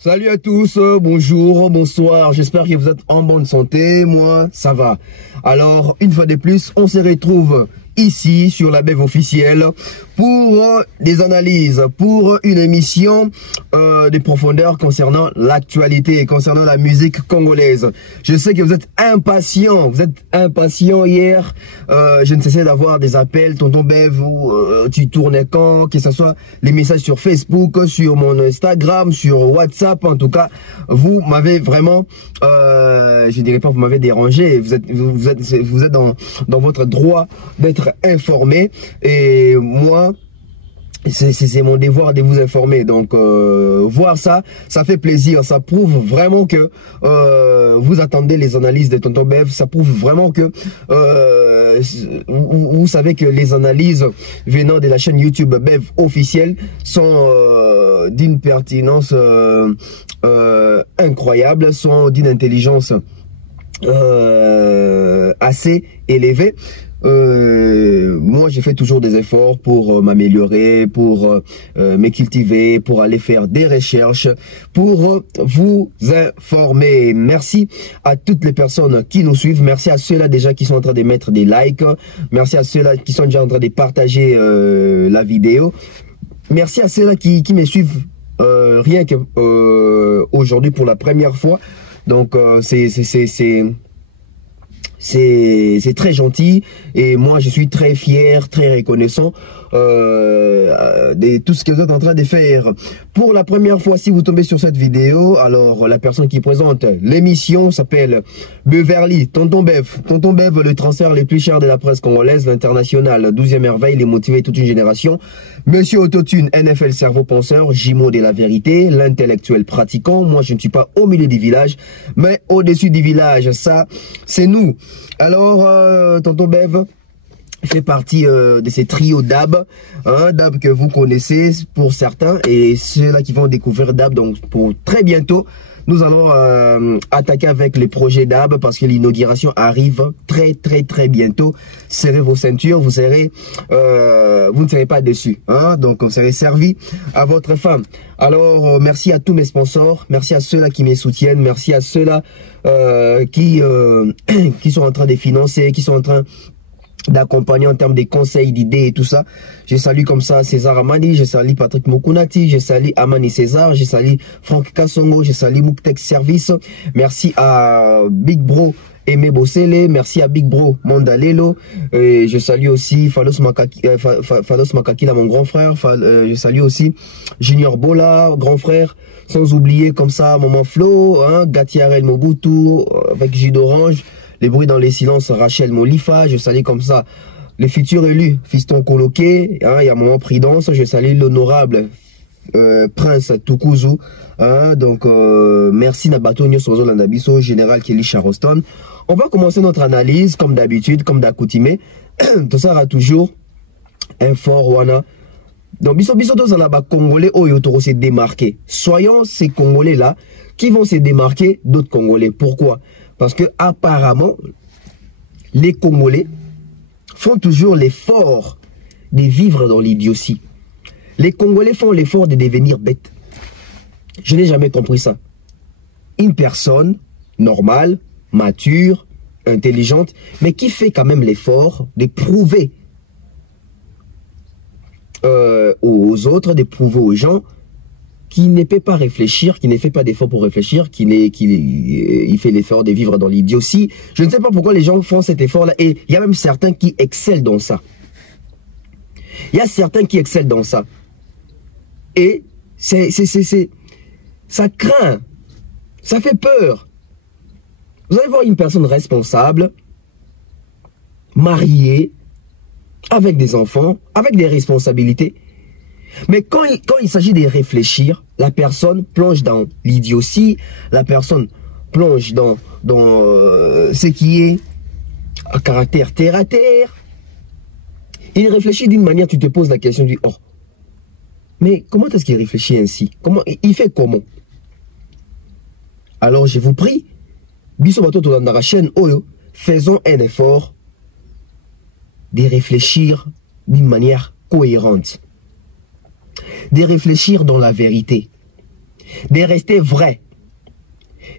Salut à tous, bonjour, bonsoir, j'espère que vous êtes en bonne santé, moi ça va. Alors, une fois de plus, on se retrouve ici sur la BEV officielle pour des analyses, pour une émission de profondeur concernant l'actualité, concernant la musique congolaise. Je sais que vous êtes impatients hier, je ne cessais d'avoir des appels, tonton BEV, tu tournais quand, que ce soit les messages sur Facebook, sur mon Instagram, sur WhatsApp, en tout cas, vous m'avez vraiment, je dirais pas vous m'avez dérangé, vous êtes dans votre droit d'être informé, et moi c'est mon devoir de vous informer. Donc voir ça fait plaisir, ça prouve vraiment que vous attendez les analyses de tonton BEV, ça prouve vraiment que vous savez que les analyses venant de la chaîne YouTube BEV officielle sont d'une pertinence incroyable, sont d'une intelligence assez élevée. Moi j'ai fait toujours des efforts pour m'améliorer, pour me cultiver, pour aller faire des recherches, pour vous informer. Merci à toutes les personnes qui nous suivent, merci à ceux-là déjà qui sont en train de mettre des likes, merci à ceux-là qui sont déjà en train de partager la vidéo, merci à ceux-là qui me suivent rien que aujourd'hui pour la première fois. Donc c'est très gentil, et moi je suis très fier, très reconnaissant de tout ce que vous êtes en train de faire. Pour la première fois, si vous tombez sur cette vidéo, alors la personne qui présente l'émission s'appelle Beverly, tonton BEV. Tonton BEV, le transfert le plus cher de la presse congolaise, l'international, 12e merveille, les motiver toute une génération. Monsieur Autotune, NFL cerveau penseur, Jimo de la vérité, l'intellectuel pratiquant. Moi je ne suis pas au milieu du village, mais au-dessus du village, ça c'est nous. Alors tonton BEV fait partie de ces trios DAB, DAB que vous connaissez pour certains, et ceux-là qui vont découvrir DAB. Donc pour très bientôt, nous allons attaquer avec les projets DAB, parce que l'inauguration arrive très bientôt. Serrez vos ceintures, vous serez, vous ne serez pas déçus, donc vous serez servi à votre femme. Alors merci à tous mes sponsors, merci à ceux-là qui me soutiennent, merci à ceux-là qui sont en train de financer, qui sont en train d'accompagner en termes de conseils, d'idées et tout ça. Je salue comme ça César Amani, je salue Patrick Mokunati, je salue Amani César, je salue Franck Kassongo, je salue Mouktex Service. Merci à Big Bro Aimé Bossele, merci à Big Bro Mondalelo, et je salue aussi Falos Makakila, mon grand frère. Je salue aussi Junior Bola, grand frère, sans oublier comme ça Maman Flo, Gatiarel Mobutu avec jus d'orange. Les bruits dans les silences, Rachel Molifa, je salue comme ça les futurs élus, Fiston Coloqué, il y a Maman Prudence, je salue l'honorable Prince Tukuzu, donc merci Nabato Nyosozo Landabiso, Général Kelly Charoston. On va commencer notre analyse comme d'habitude, comme d'accoutumé. Tout ça sera toujours un fort wana. Donc biso tous à la Congolais Oyotoro se démarquer. Soyons ces Congolais là qui vont se démarquer d'autres Congolais. Pourquoi? Parce que apparemment, les Congolais font toujours l'effort de vivre dans l'idiotie. Les Congolais font l'effort de devenir bêtes. Je n'ai jamais compris ça. Une personne normale, mature, intelligente, mais qui fait quand même l'effort de prouver aux autres, de prouver aux gens qui ne peut pas réfléchir, qui ne fait pas d'effort pour réfléchir, il fait l'effort de vivre dans l'idiotie. Je ne sais pas pourquoi les gens font cet effort-là. Et il y a même certains qui excellent dans ça. Il y a certains qui excellent dans ça. Et ça craint. Ça fait peur. Vous allez voir une personne responsable, mariée, avec des enfants, avec des responsabilités. Mais quand il s'agit de réfléchir, la personne plonge dans l'idiotie, la personne plonge dans ce qui est à caractère terre à terre. Il réfléchit d'une manière, tu te poses la question, tu dis, oh, mais comment est-ce qu'il réfléchit ainsi? Comment il fait comment? Alors je vous prie, biso bato to dans la chaîne Oyo, faisons un effort de réfléchir d'une manière cohérente. De réfléchir dans la vérité. de rester vrai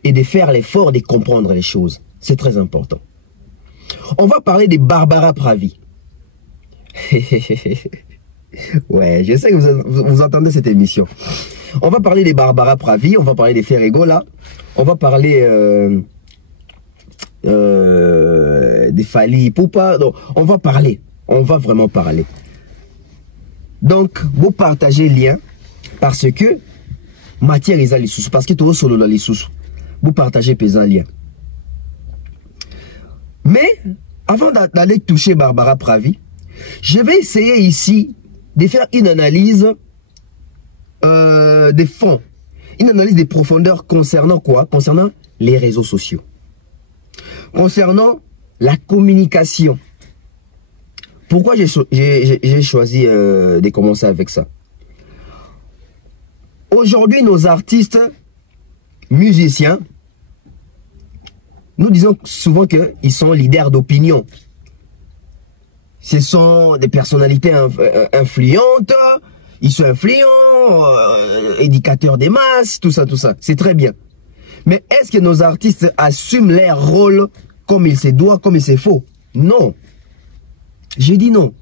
et de faire l'effort de comprendre les choses. C'est très important. On va parler de Barbara Pravi. Ouais, je sais que vous entendez cette émission. On va parler de Barbara Pravi, on va parler des Ferrego là, on va parler des Fally Ipupa. Donc, on va vraiment parler. Donc, vous partagez le lien parce que matière est à l'issue, parce que tout solo là l'issue. Vous partagez pesant lien. Mais avant d'aller toucher Barbara Pravi, je vais essayer ici de faire une analyse des fonds, une analyse des profondeurs concernant quoi? Concernant les réseaux sociaux, concernant la communication. Pourquoi j'ai choisi de commencer avec ça? Aujourd'hui, nos artistes, musiciens, nous disons souvent qu'ils sont leaders d'opinion. Ce sont des personnalités influentes, ils sont influents, éducateurs des masses, tout ça. C'est très bien. Mais est-ce que nos artistes assument leur rôle comme il se doit, comme il se faut? Non. J'ai dit non.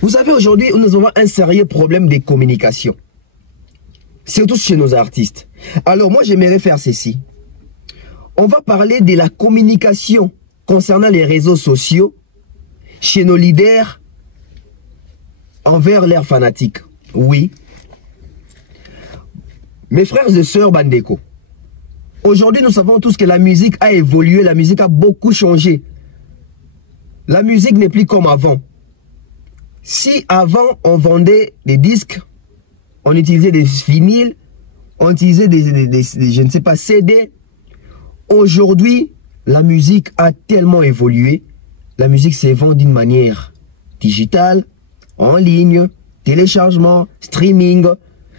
Vous savez, aujourd'hui, nous avons un sérieux problème de communication. Surtout chez nos artistes. Alors, moi, j'aimerais faire ceci. On va parler de la communication concernant les réseaux sociaux chez nos leaders envers leurs fanatiques. Oui. Mes frères et sœurs Bandeko, aujourd'hui, nous savons tous que la musique a évolué, la musique a beaucoup changé. La musique n'est plus comme avant. Si avant, on vendait des disques, on utilisait des vinyles, on utilisait des je ne sais pas, CD. Aujourd'hui, la musique a tellement évolué. La musique se vend d'une manière digitale, en ligne, téléchargement, streaming.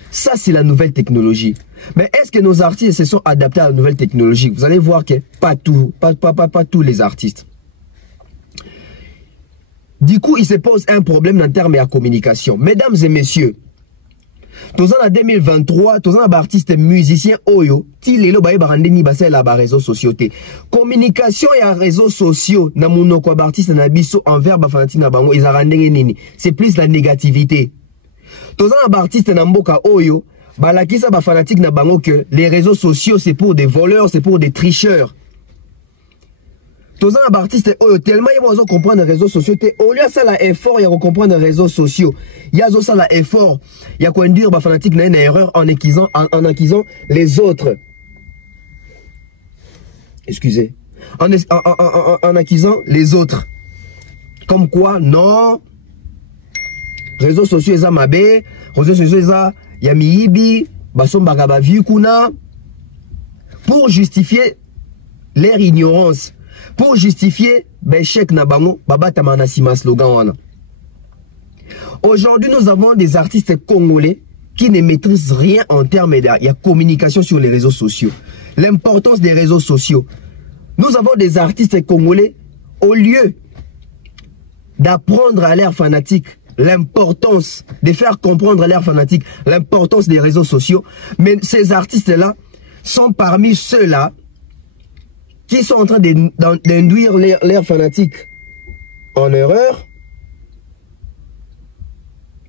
Ça, c'est la nouvelle technologie. Mais est-ce que nos artistes se sont adaptés à la nouvelle technologie? Vous allez voir que pas tous les artistes. Du coup, il se pose un problème en termes de communication. Mesdames et messieurs, tous en 2023, tous en artistes musiciens oyo, ti lelo baye barandeni basé la ba réseaux sociaux té. Communication et réseaux sociaux na monoko ba artiste na biso envers ba fanatique na bango ezarandenge nini. C'est plus la négativité. Tous en artiste na mboka oyo, balakisa ba fanatique na bango que les réseaux sociaux c'est pour des voleurs, c'est pour des tricheurs. Tous en artistes oyo tellement ils vont comprendre les réseaux sociaux té au lieu ça la effort il y a comprendre les réseaux sociaux. Il y a ça la effort, il y a quoi dire ba fanatique na une erreur en accusant les autres. Excusez. En accusant les autres. Comme quoi non. Réseaux sociaux eza mabe, réseaux sociaux eza ya miibi, basombaka ba vieux kuna pour justifier leur ignorance. Pour justifier l'échec na bango babata manasima slogan wana. Aujourd'hui, nous avons des artistes congolais qui ne maîtrisent rien en termes de communication sur les réseaux sociaux. L'importance des réseaux sociaux. Nous avons des artistes congolais, au lieu d'apprendre à leurs fanatiques l'importance, de faire comprendre à leurs fanatiques l'importance des réseaux sociaux, mais ces artistes-là sont parmi ceux-là qui sont en train d'induire leurs fanatiques en erreur.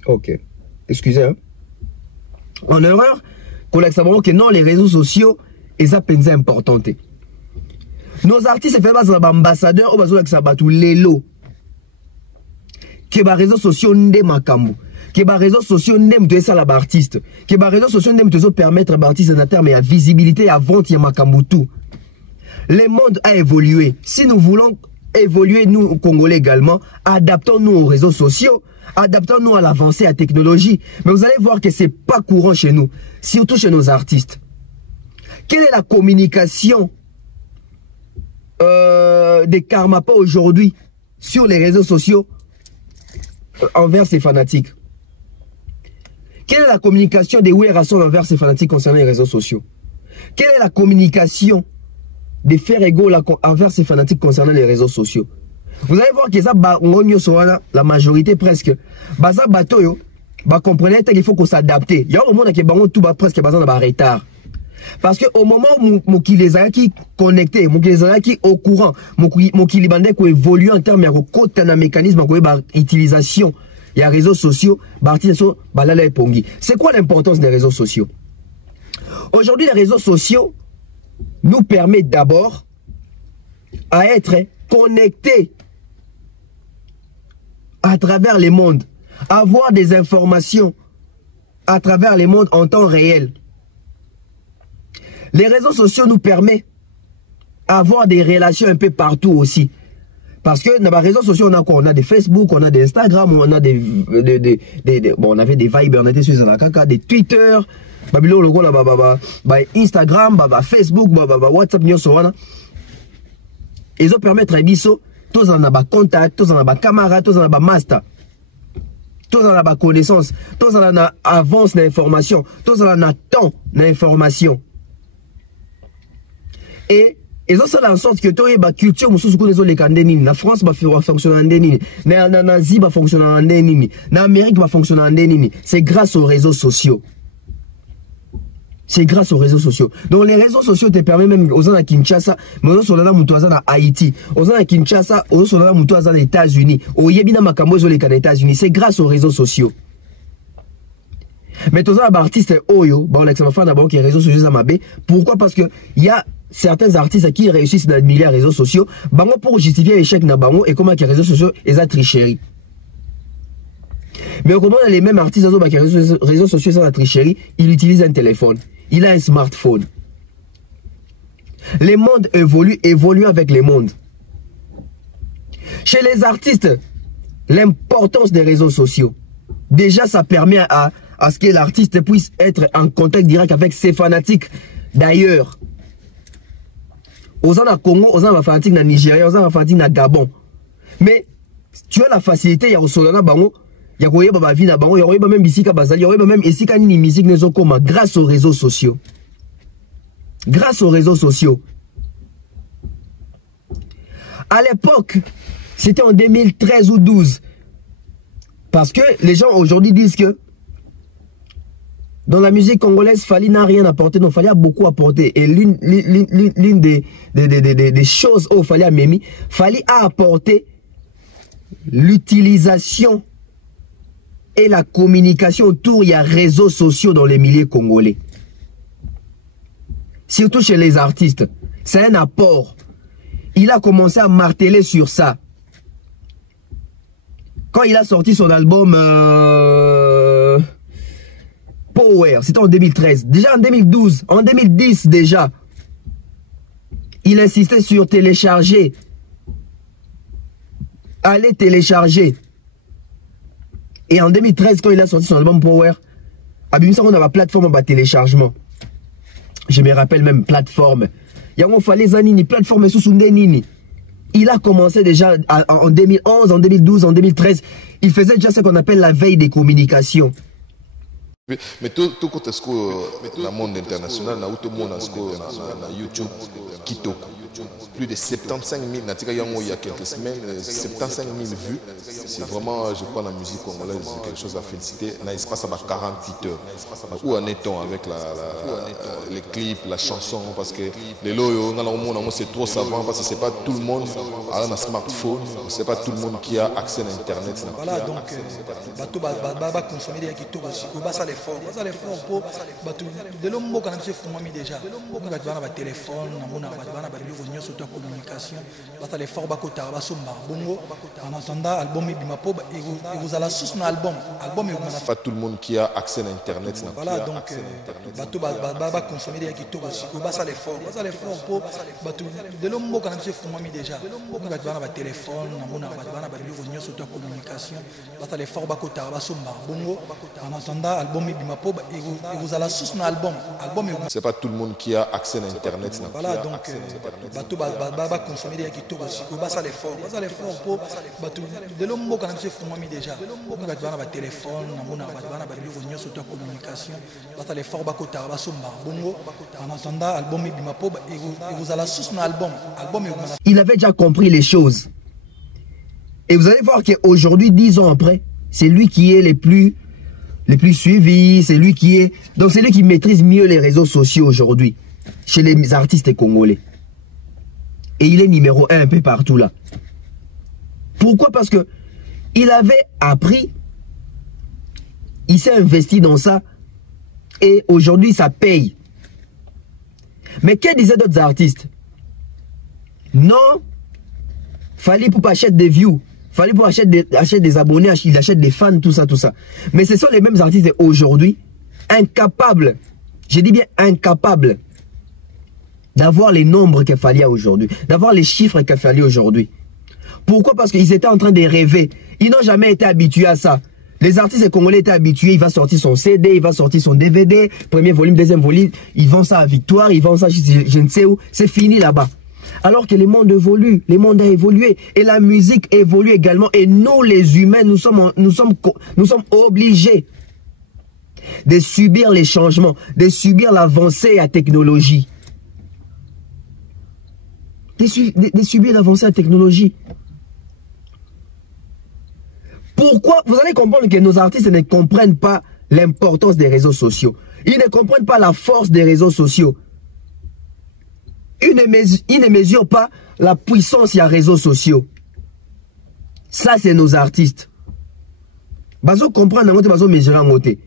Ok. Excusez. Hein? En erreur, que non, les réseaux sociaux, ils sont importants. Nos artistes font des ambassadeurs, ou les lots. Que les réseaux sociaux ne makambu. Que les réseaux sociaux n'aiment de ça l'artiste. Que les réseaux sociaux n'aiment de permettre à l'artiste en termes de visibilité à vente ya makambu tout. Le monde a évolué. Si nous voulons évoluer, nous, Congolais également, adaptons-nous aux réseaux sociaux, adaptons-nous à l'avancée, à la technologie. Mais vous allez voir que ce n'est pas courant chez nous, surtout chez nos artistes. Quelle est la communication des Karmapa aujourd'hui sur les réseaux sociaux envers ces fanatiques? Quelle est la communication des Werason envers ces fanatiques concernant les réseaux sociaux? Quelle est la communication de faire égaux envers ces fanatiques concernant les réseaux sociaux? Vous allez voir que ça, la majorité presque, comprenez qu'il faut qu'on s'adapte. Il y a au monde qui est tout presque en retard. Parce que au moment où qui les a qui connectés, qui les a qui au courant, qui les bandait qui évolue en termes de côté un mécanisme qui utilisation, il y a réseaux sociaux, c'est quoi l'importance des réseaux sociaux? Aujourd'hui, les réseaux sociaux nous permettent d'abord à être connectés à travers les mondes, avoir des informations à travers les mondes en temps réel. Les réseaux sociaux nous permettent d'avoir des relations un peu partout aussi. Parce que dans les réseaux sociaux, on a quoi? On a des Facebook, on a des Instagram, on a bon, on avait des Viber, on était sur Zanakaka, des Twitter, Instagram, Facebook, WhatsApp, ils ont permis de biso, tous en a contact, tous en a camarade, tous en a master, tous en a connaissance, tous en a avance d'information, tous en a temps d'information. Et ils ont fait en sorte que la culture la France va fonctionner en Asie va fonctionner en Amérique va fonctionner en c'est grâce aux réseaux sociaux. C'est grâce aux réseaux sociaux. Donc les réseaux sociaux te permettent même aux gens à Kinshasa, mais aux gens à Haïti, aux gens à Kinshasa, aux gens aux États-Unis, aux Yébina Makambo aux États-Unis. C'est grâce aux réseaux sociaux. Mais tous les artistes Oyo, bon l'exemple d'abord qui est réseaux sociaux Zamabé. Pourquoi? Parce que il y a certains artistes qui réussissent dans les réseaux sociaux, bango pour justifier l'échec na bango et comment les réseaux sociaux ils ont tricherie. Mais comment les mêmes artistes qui les réseaux sociaux sont la tricherie, ils utilisent un téléphone, il a un smartphone. Les mondes évoluent avec les mondes. Chez les artistes, l'importance des réseaux sociaux. Déjà, ça permet à ce que l'artiste puisse être en contact direct avec ses fanatiques d'ailleurs. Aux gens à Congo, aux gens fanatiques na Nigeria, aux gens fanatiques na Gabon. Mais tu as la facilité, il y a au Solana Bango, il y a Koyeba Vie na Bango, il y a même ici Kabazali, il y a même ici Kanini musique Nezokoma grâce aux réseaux sociaux. Grâce aux réseaux sociaux. À l'époque, c'était en 2013 ou 2012. Parce que les gens aujourd'hui disent que dans la musique congolaise, Fally n'a rien apporté, donc Fally a beaucoup apporté. Et l'une des choses où Fally a mis, Fally a apporté l'utilisation et la communication autour des réseaux sociaux dans les milieux congolais. Surtout chez les artistes. C'est un apport. Il a commencé à marteler sur ça. Quand il a sorti son album Power, c'était en 2013. Déjà en 2012, en 2010 déjà, il insistait sur télécharger. Allez télécharger. Et en 2013, quand il a sorti son album Power, on a la plateforme de téléchargement. Je me rappelle même plateforme. Il fallait Zanini, plateforme sous Nini. Il a commencé déjà en 2011, en 2012, en 2013. Il faisait déjà ce qu'on appelle la veille des communications. Mais tout le monde international, tout le monde na YouTube, Kitoko. Plus de 75 000, il y a quelques semaines, 75 000 vues. C'est vraiment, je crois, la musique congolaise, quelque chose à féliciter. Dans l'espace à 48 heures. Où en est-on avec les clips, la chanson? Parce que les loyaux, c'est trop savant, parce que c'est pas tout le monde a un smartphone, c'est pas tout le monde qui a accès à Internet. Voilà, donc, va consommer des Kitoko aussi. Va ça l'effort pour de l'homme quand même fumé déjà. On va téléphone, on va surtout en communication. Va l'effort va côté va somba bongo. En attendant album et vous allez sous un album. Pas tout le monde qui a accès à Internet. Voilà, donc va consommer des Kitoko aussi. Va ça l'effort pour de l'homme quand même fumé déjà. On va téléphone, on va surtout en communication. Va l'effort va côté va somba bongo. En attendant album et vous allez sous un album. C'est pas tout le monde qui a accès à Internet. Voilà, donc va consommer des Kitoko aussi. Va ça l'effort pour de l'homme quand même fumé déjà. On va téléphone, on va surtout en communication. Va l'effort va côté va somba bongo. En attendant album et vous allez sous un album. Il avait déjà compris les choses. Et vous allez voir qu'aujourd'hui, 10 ans après, c'est lui qui est le plus les plus suivis, c'est lui qui est... Donc c'est lui qui maîtrise mieux les réseaux sociaux aujourd'hui, chez les artistes congolais. Et il est numéro 1 un peu partout là. Pourquoi? Parce que il avait appris, il s'est investi dans ça, et aujourd'hui ça paye. Mais que disaient d'autres artistes? Non, fallait pour acheter des views, fallait pour acheter des abonnés, il achète des fans, tout ça, tout ça. Mais ce sont les mêmes artistes aujourd'hui, incapables, je dis bien incapables, d'avoir les nombres qu'il fallait aujourd'hui, d'avoir les chiffres qu'il fallait aujourd'hui. Pourquoi? Parce qu'ils étaient en train de rêver. Ils n'ont jamais été habitués à ça. Les artistes congolais étaient habitués, il va sortir son CD, il va sortir son DVD, premier volume, deuxième volume, ils vendent ça à Victoire, ils vendent ça je ne sais où, c'est fini là-bas. Alors que le monde évolue, le monde a évolué, et la musique évolue également, et nous les humains, nous sommes obligés de subir les changements, de subir l'avancée à la technologie. De subir l'avancée à la technologie. Pourquoi? Vous allez comprendre que nos artistes ne comprennent pas l'importance des réseaux sociaux. Ils ne comprennent pas la force des réseaux sociaux. Ils ne mesurent pas la puissance des réseaux sociaux. Ça, c'est nos artistes. Bazo comprendre, bazo mesurer en côté.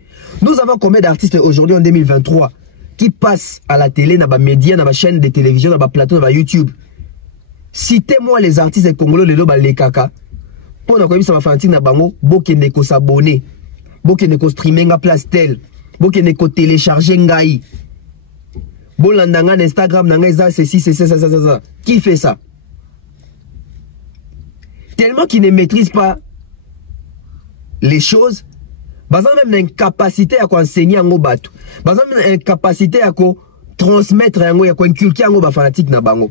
Nous avons combien d'artistes aujourd'hui en 2023 qui passent à la télé, dans les médias, dans les chaînes de télévision, dans les plateaux, dans YouTube. Citez-moi les artistes congolais, les kaka. Pour nous, ça va faire un truc na bango, bokende ko s'abonner, bokende ko streamer nga place tel, bokende ko télécharger ngai. Bolandanga Instagram nanga ça ceci c'est ça. Qui fait ça? Tellement qu'ils ne maîtrisent pas les choses, bazan même incapacité à enseigner ngo batu. Bazan même incapacité à transmettre ngo ya inculquer ngo ba fanatique na bango.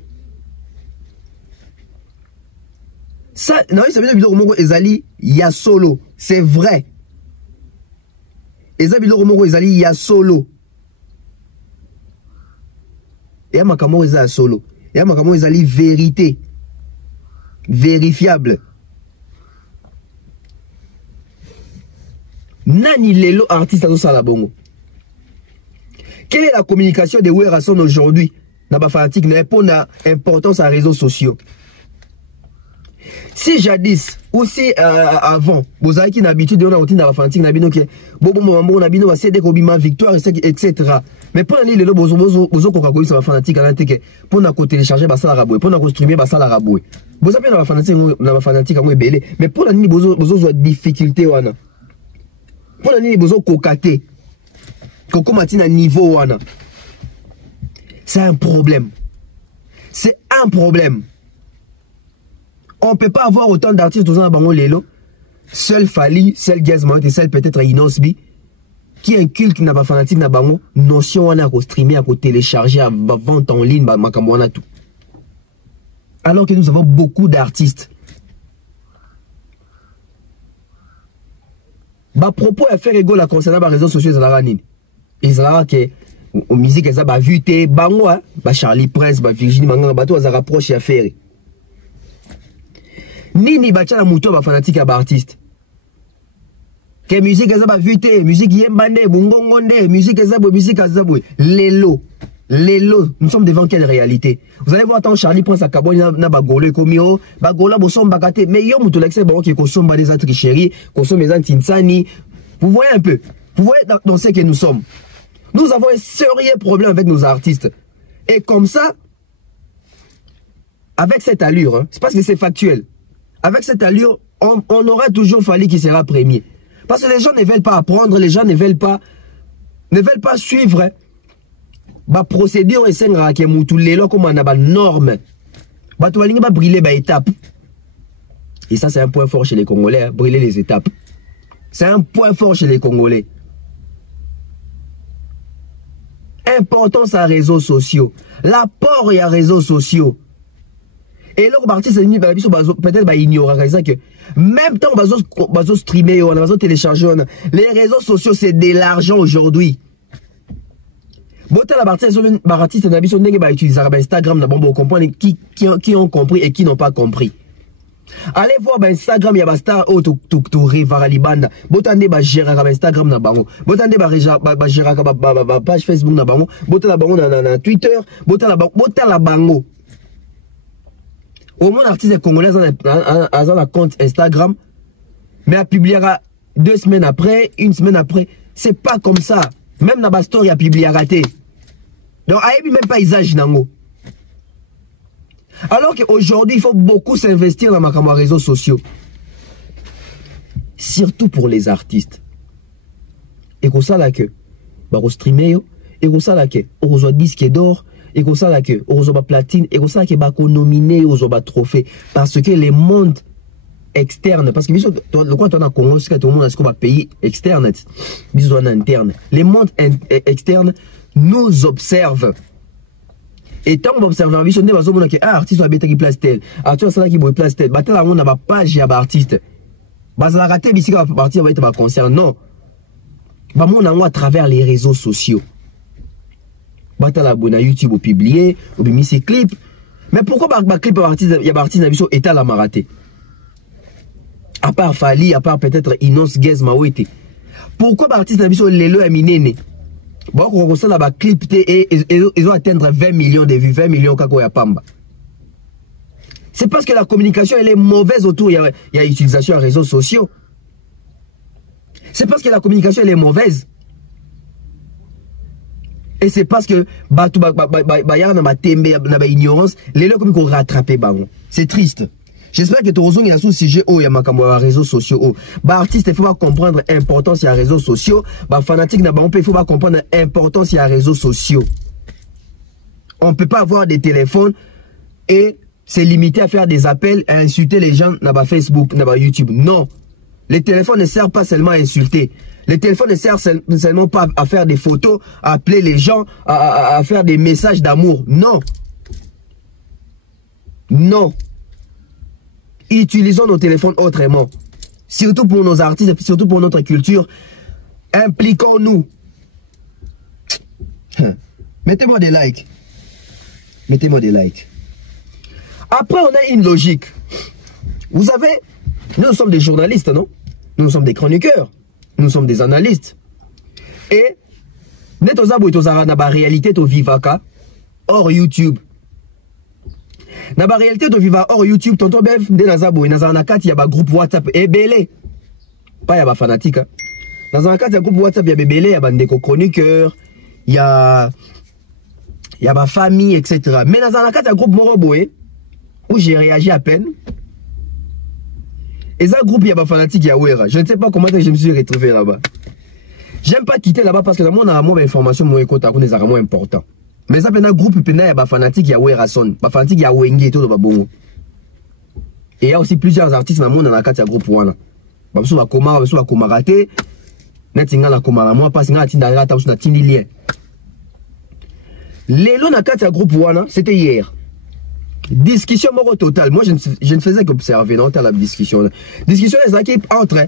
Ça, non, ça veut dire que Ezali, il y a solo. C'est vrai. Ezali, il y a solo. Et à Makamo, Ezali solo. Et à Makamo, Ezali vérité. Vérifiable. Nani lelo artiste à Salabongo. Quelle est la communication de Werason aujourd'hui? N'a pas fanatique, n'a pas d'importance à réseaux sociaux. Si jadis, aussi avant, vous avez une habitude de routine dans la fanatique, on a CD Victoire, etc. Mais pour aller le bozo sur la fanatique, pour nous télécharger la raboué, pour nous streamer la raboué. Vous avez la fanatique, mais pour aller bozo difficulté, pour aller bozo kokaté, kokomatina niveau, c'est un problème. C'est un problème. On ne peut pas avoir autant d'artistes dans Bango Lelo. Seul Fali, seul Gazman et seul peut-être Inosbi qui inculque n'a pas fanatique na bango notion on a streamer, à télécharger, à vente en ligne, makamwana tout. Alors que nous avons beaucoup d'artistes. Bah propos à faire égaux la concernant les réseaux sociaux de la ranine. Ils ont que aux musiques elles ont vu té bango bah Charlie Prince, bah Virginie Manga, bah tout ça rapproche à faire. Nini bacha la muto ba fanatique à artiste. Que musique ezaba vite, musique yembande, bungongonde, musique ezabo, musique azabo. Lelo. Nous sommes devant quelle réalité? Vous allez voir tant Charlie prend sa cabane na bagolo komio, bagola bosom bakate, mais yo muto l'excès bon qui consomme des tricheries, consomme des antinsani. Vous voyez un peu. Vous voyez dans ce que nous sommes. Nous avons un sérieux problème avec nos artistes. Et comme ça, avec cette allure, hein, c'est parce que c'est factuel. Avec cette allure, on aura toujours fallu qu'il sera premier. Parce que les gens ne veulent pas apprendre, les gens ne veulent pas suivre la procédure et c'est comme on a des normes. Bah tu vas brûler les étapes. Et ça c'est un point fort chez les Congolais, hein, brûler les étapes. C'est un point fort chez les Congolais. Importance à réseaux sociaux. L'apport à réseaux sociaux. Et là, peut-être ignorer ça que même temps on va streamer, on va télécharger, les réseaux sociaux c'est de l'argent aujourd'hui. Instagram, qui ont compris et qui n'ont pas compris. Allez voir Instagram, il y a star oh to Rivaralibanda. Botande ba géraka Instagram na bango. Botande ba géraka ba page Facebook na bango. Botala bango na Twitter, botala bango. Au moins artiste congolais a un compte Instagram mais a publiera 2 semaines après, 1 semaine après, c'est pas comme ça. Même dans la story a publié raté. Donc a même pas usage nango. Alors qu'aujourd'hui, il faut beaucoup s'investir dans les réseaux sociaux. Surtout pour les artistes. Et comme ça, là, que, bah, on streamer, et comme ça, là, que, on reçoit disque d'or, et comme ça, là, que, on reçoit platine, et comme ça, que, bah, on nominé, on reçoit trophée. Parce que les mondes externes, parce que, le quoi, tu as Congo, c'est que tout le monde a ce qu'on va payer externe, bisous interne. Les mondes externes nous observent. Et tant qu'on observe la vision, on va dire que artiste a été place tel, artiste a été place tel, battre la on a page ya artiste. Bah ça la raté ici va partir va être concert non. Bah mon à travers les réseaux sociaux. Battre la bonne YouTube au publier, au mis ses clips. Mais pourquoi bah clip artiste il y a artiste na vision état la maraté. À part Fali, à part peut-être Inos Gez Mawete. Pourquoi bah artiste na vision lelo a minene. Bon, on reçoit là-bas clip et ils ont atteindre 20 millions de vues, 20 millions kako ya pamba. C'est parce que la communication elle est mauvaise autour, il y a utilisation des réseaux sociaux. C'est parce que la communication elle est mauvaise. Et c'est parce que ya na tembe na ignorance, les gens comme qu'on rattraper bango. C'est triste. J'espère que tu as un sujet où il y a des réseaux sociaux. Bah artiste, il faut pas comprendre l'importance des réseaux sociaux. Bah fanatique, il faut pas comprendre l'importance des réseaux sociaux. On ne peut pas avoir des téléphones et se limiter à faire des appels, à insulter les gens dans Facebook, dans YouTube. Non. Les téléphones ne servent pas seulement à insulter. Les téléphones ne servent seulement pas à faire des photos, à appeler les gens, à faire des messages d'amour. Non. Non. Utilisons nos téléphones autrement. Surtout pour nos artistes, surtout pour notre culture. Impliquons-nous. Mettez-moi des likes. Mettez-moi des likes. Après, on a une logique. Vous savez, nous sommes des journalistes, non? Nous sommes des chroniqueurs. Nous sommes des analystes. Et, la réalité de Vivaka, hors YouTube. Dans la réalité de Viva hors YouTube, tonton Bev, de Nazabo, dans un il y a un groupe WhatsApp et belé. Pas il y a un fanatique. Dans un il y a un groupe WhatsApp, il y a belé, il y a des chroniqueurs, il y a ma famille, etc. Mais dans un il y a un groupe Moroboé, où j'ai réagi à peine. Et dans un groupe, il y a un fanatique, il y a Ouera. Je ne sais pas comment je me suis retrouvé là-bas. J'aime pas quitter là-bas parce que dans mon amour, l'information, mon écoute, c'est vraiment important. Mais ça, pendant le groupe, il y a des fanatiques, il y a Werason, des fanatiques, il y a Wenge et tout, et il y a aussi plusieurs artistes dans le monde dans le groupe. Il y a des Komara, il y a des Komarate, il y a des Komara, moi, parce qu'il y a des liens. Les lots dans le groupe, c'était hier. Discussion moro totale. Moi, je ne faisais qu'observer dans la discussion. Discussion des équipes entre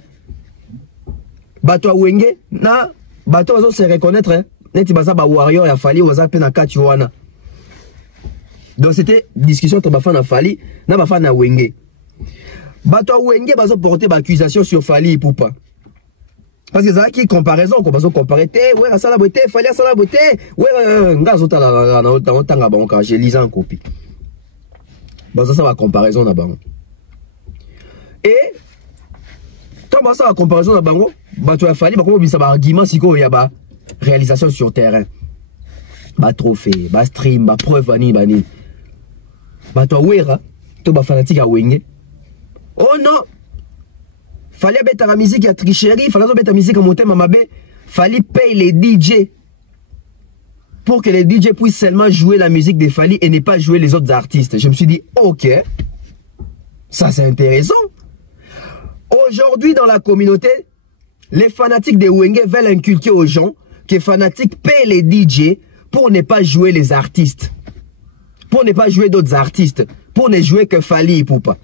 Bato Wenge, na Bato se reconnaître. Warrior a fallu aux appels à Katiwana. Donc c'était discussion entre Bafana Fali na Bafana Wenge. Bato Wenge bazo porter accusation sur Fali et Poupa. Parce que ça qui comparaison qu'on bazo comparer ouais à la beauté Fali à la beauté ouais ngazo tala na tanga banka j'ai lisé en copie. Bazo ça va comparaison na bango. Et quand bazo la comparaison na bango bato Fali ba ko bisa ba argument siko ya ba réalisation sur terrain. Ba trophée, ba stream, ba preuve bani bani. Ba toi wera, to ba fanatique à Wenge. Oh non. Fallait mettre la musique à tricherie, fallait mettre la musique à monter mamabe, fallait payer les DJ pour que les DJ puissent seulement jouer la musique de Fali et ne pas jouer les autres artistes. Je me suis dit OK. Ça c'est intéressant. Aujourd'hui dans la communauté, les fanatiques de Wenge veulent inculquer aux gens que les fanatiques paient les DJ pour ne pas jouer les artistes. Pour ne pas jouer d'autres artistes. Pour ne jouer que Fali et Poupa.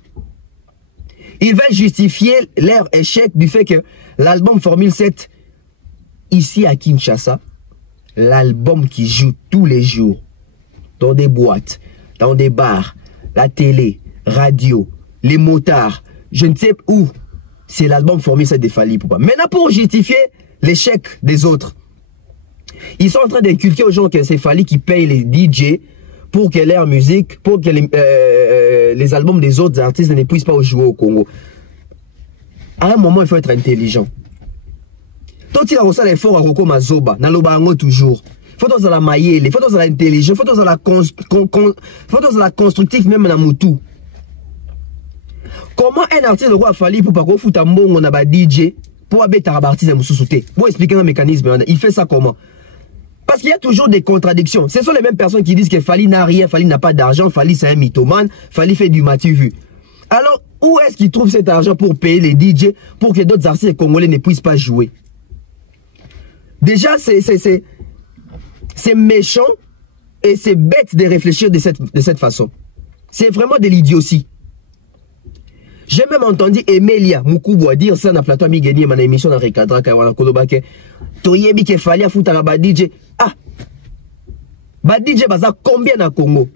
Ils veulent justifier leur échec du fait que l'album Formule 7, ici à Kinshasa, l'album qui joue tous les jours, dans des boîtes, dans des bars, la télé, radio, les motards, je ne sais où. C'est l'album formé ça de Fally Ipupa. Maintenant, pour justifier l'échec des autres, ils sont en train d'inculquer aux gens que c'est Fally qui paye les DJ pour que leur musique, pour que les albums des autres artistes ne puissent pas jouer au Congo. À un moment, il faut être intelligent. Tant qu'il y a aussi l'effort à Roko Mazoba, dans le toujours. Il faut dans la maïele, il faut dans l'intelligence, il faut dans la constructif, même dans Moutou. Comment un artiste de roi Fally pour pas qu'on foute un bon on a ba DJ pour abattre un artiste à Moussouté? Pour expliquer un mécanisme, il fait ça comment? Parce qu'il y a toujours des contradictions. Ce sont les mêmes personnes qui disent que Fally n'a rien, Fally n'a pas d'argent, Fally c'est un mythomane, Fally fait du matu vu. Alors, où est-ce qu'il trouve cet argent pour payer les DJ pour que d'autres artistes congolais ne puissent pas jouer? Déjà, c'est méchant et c'est bête de réfléchir de cette façon. C'est vraiment de l'idiotie. J'ai même entendu Emelia Moukouboua dire ça dans le plateau Migeni, dans émission dans Rekadra, Kawana Kolobake. Toyebi ke Fally afuta ba DJ. Ah! Ba DJ baza combien na Congo?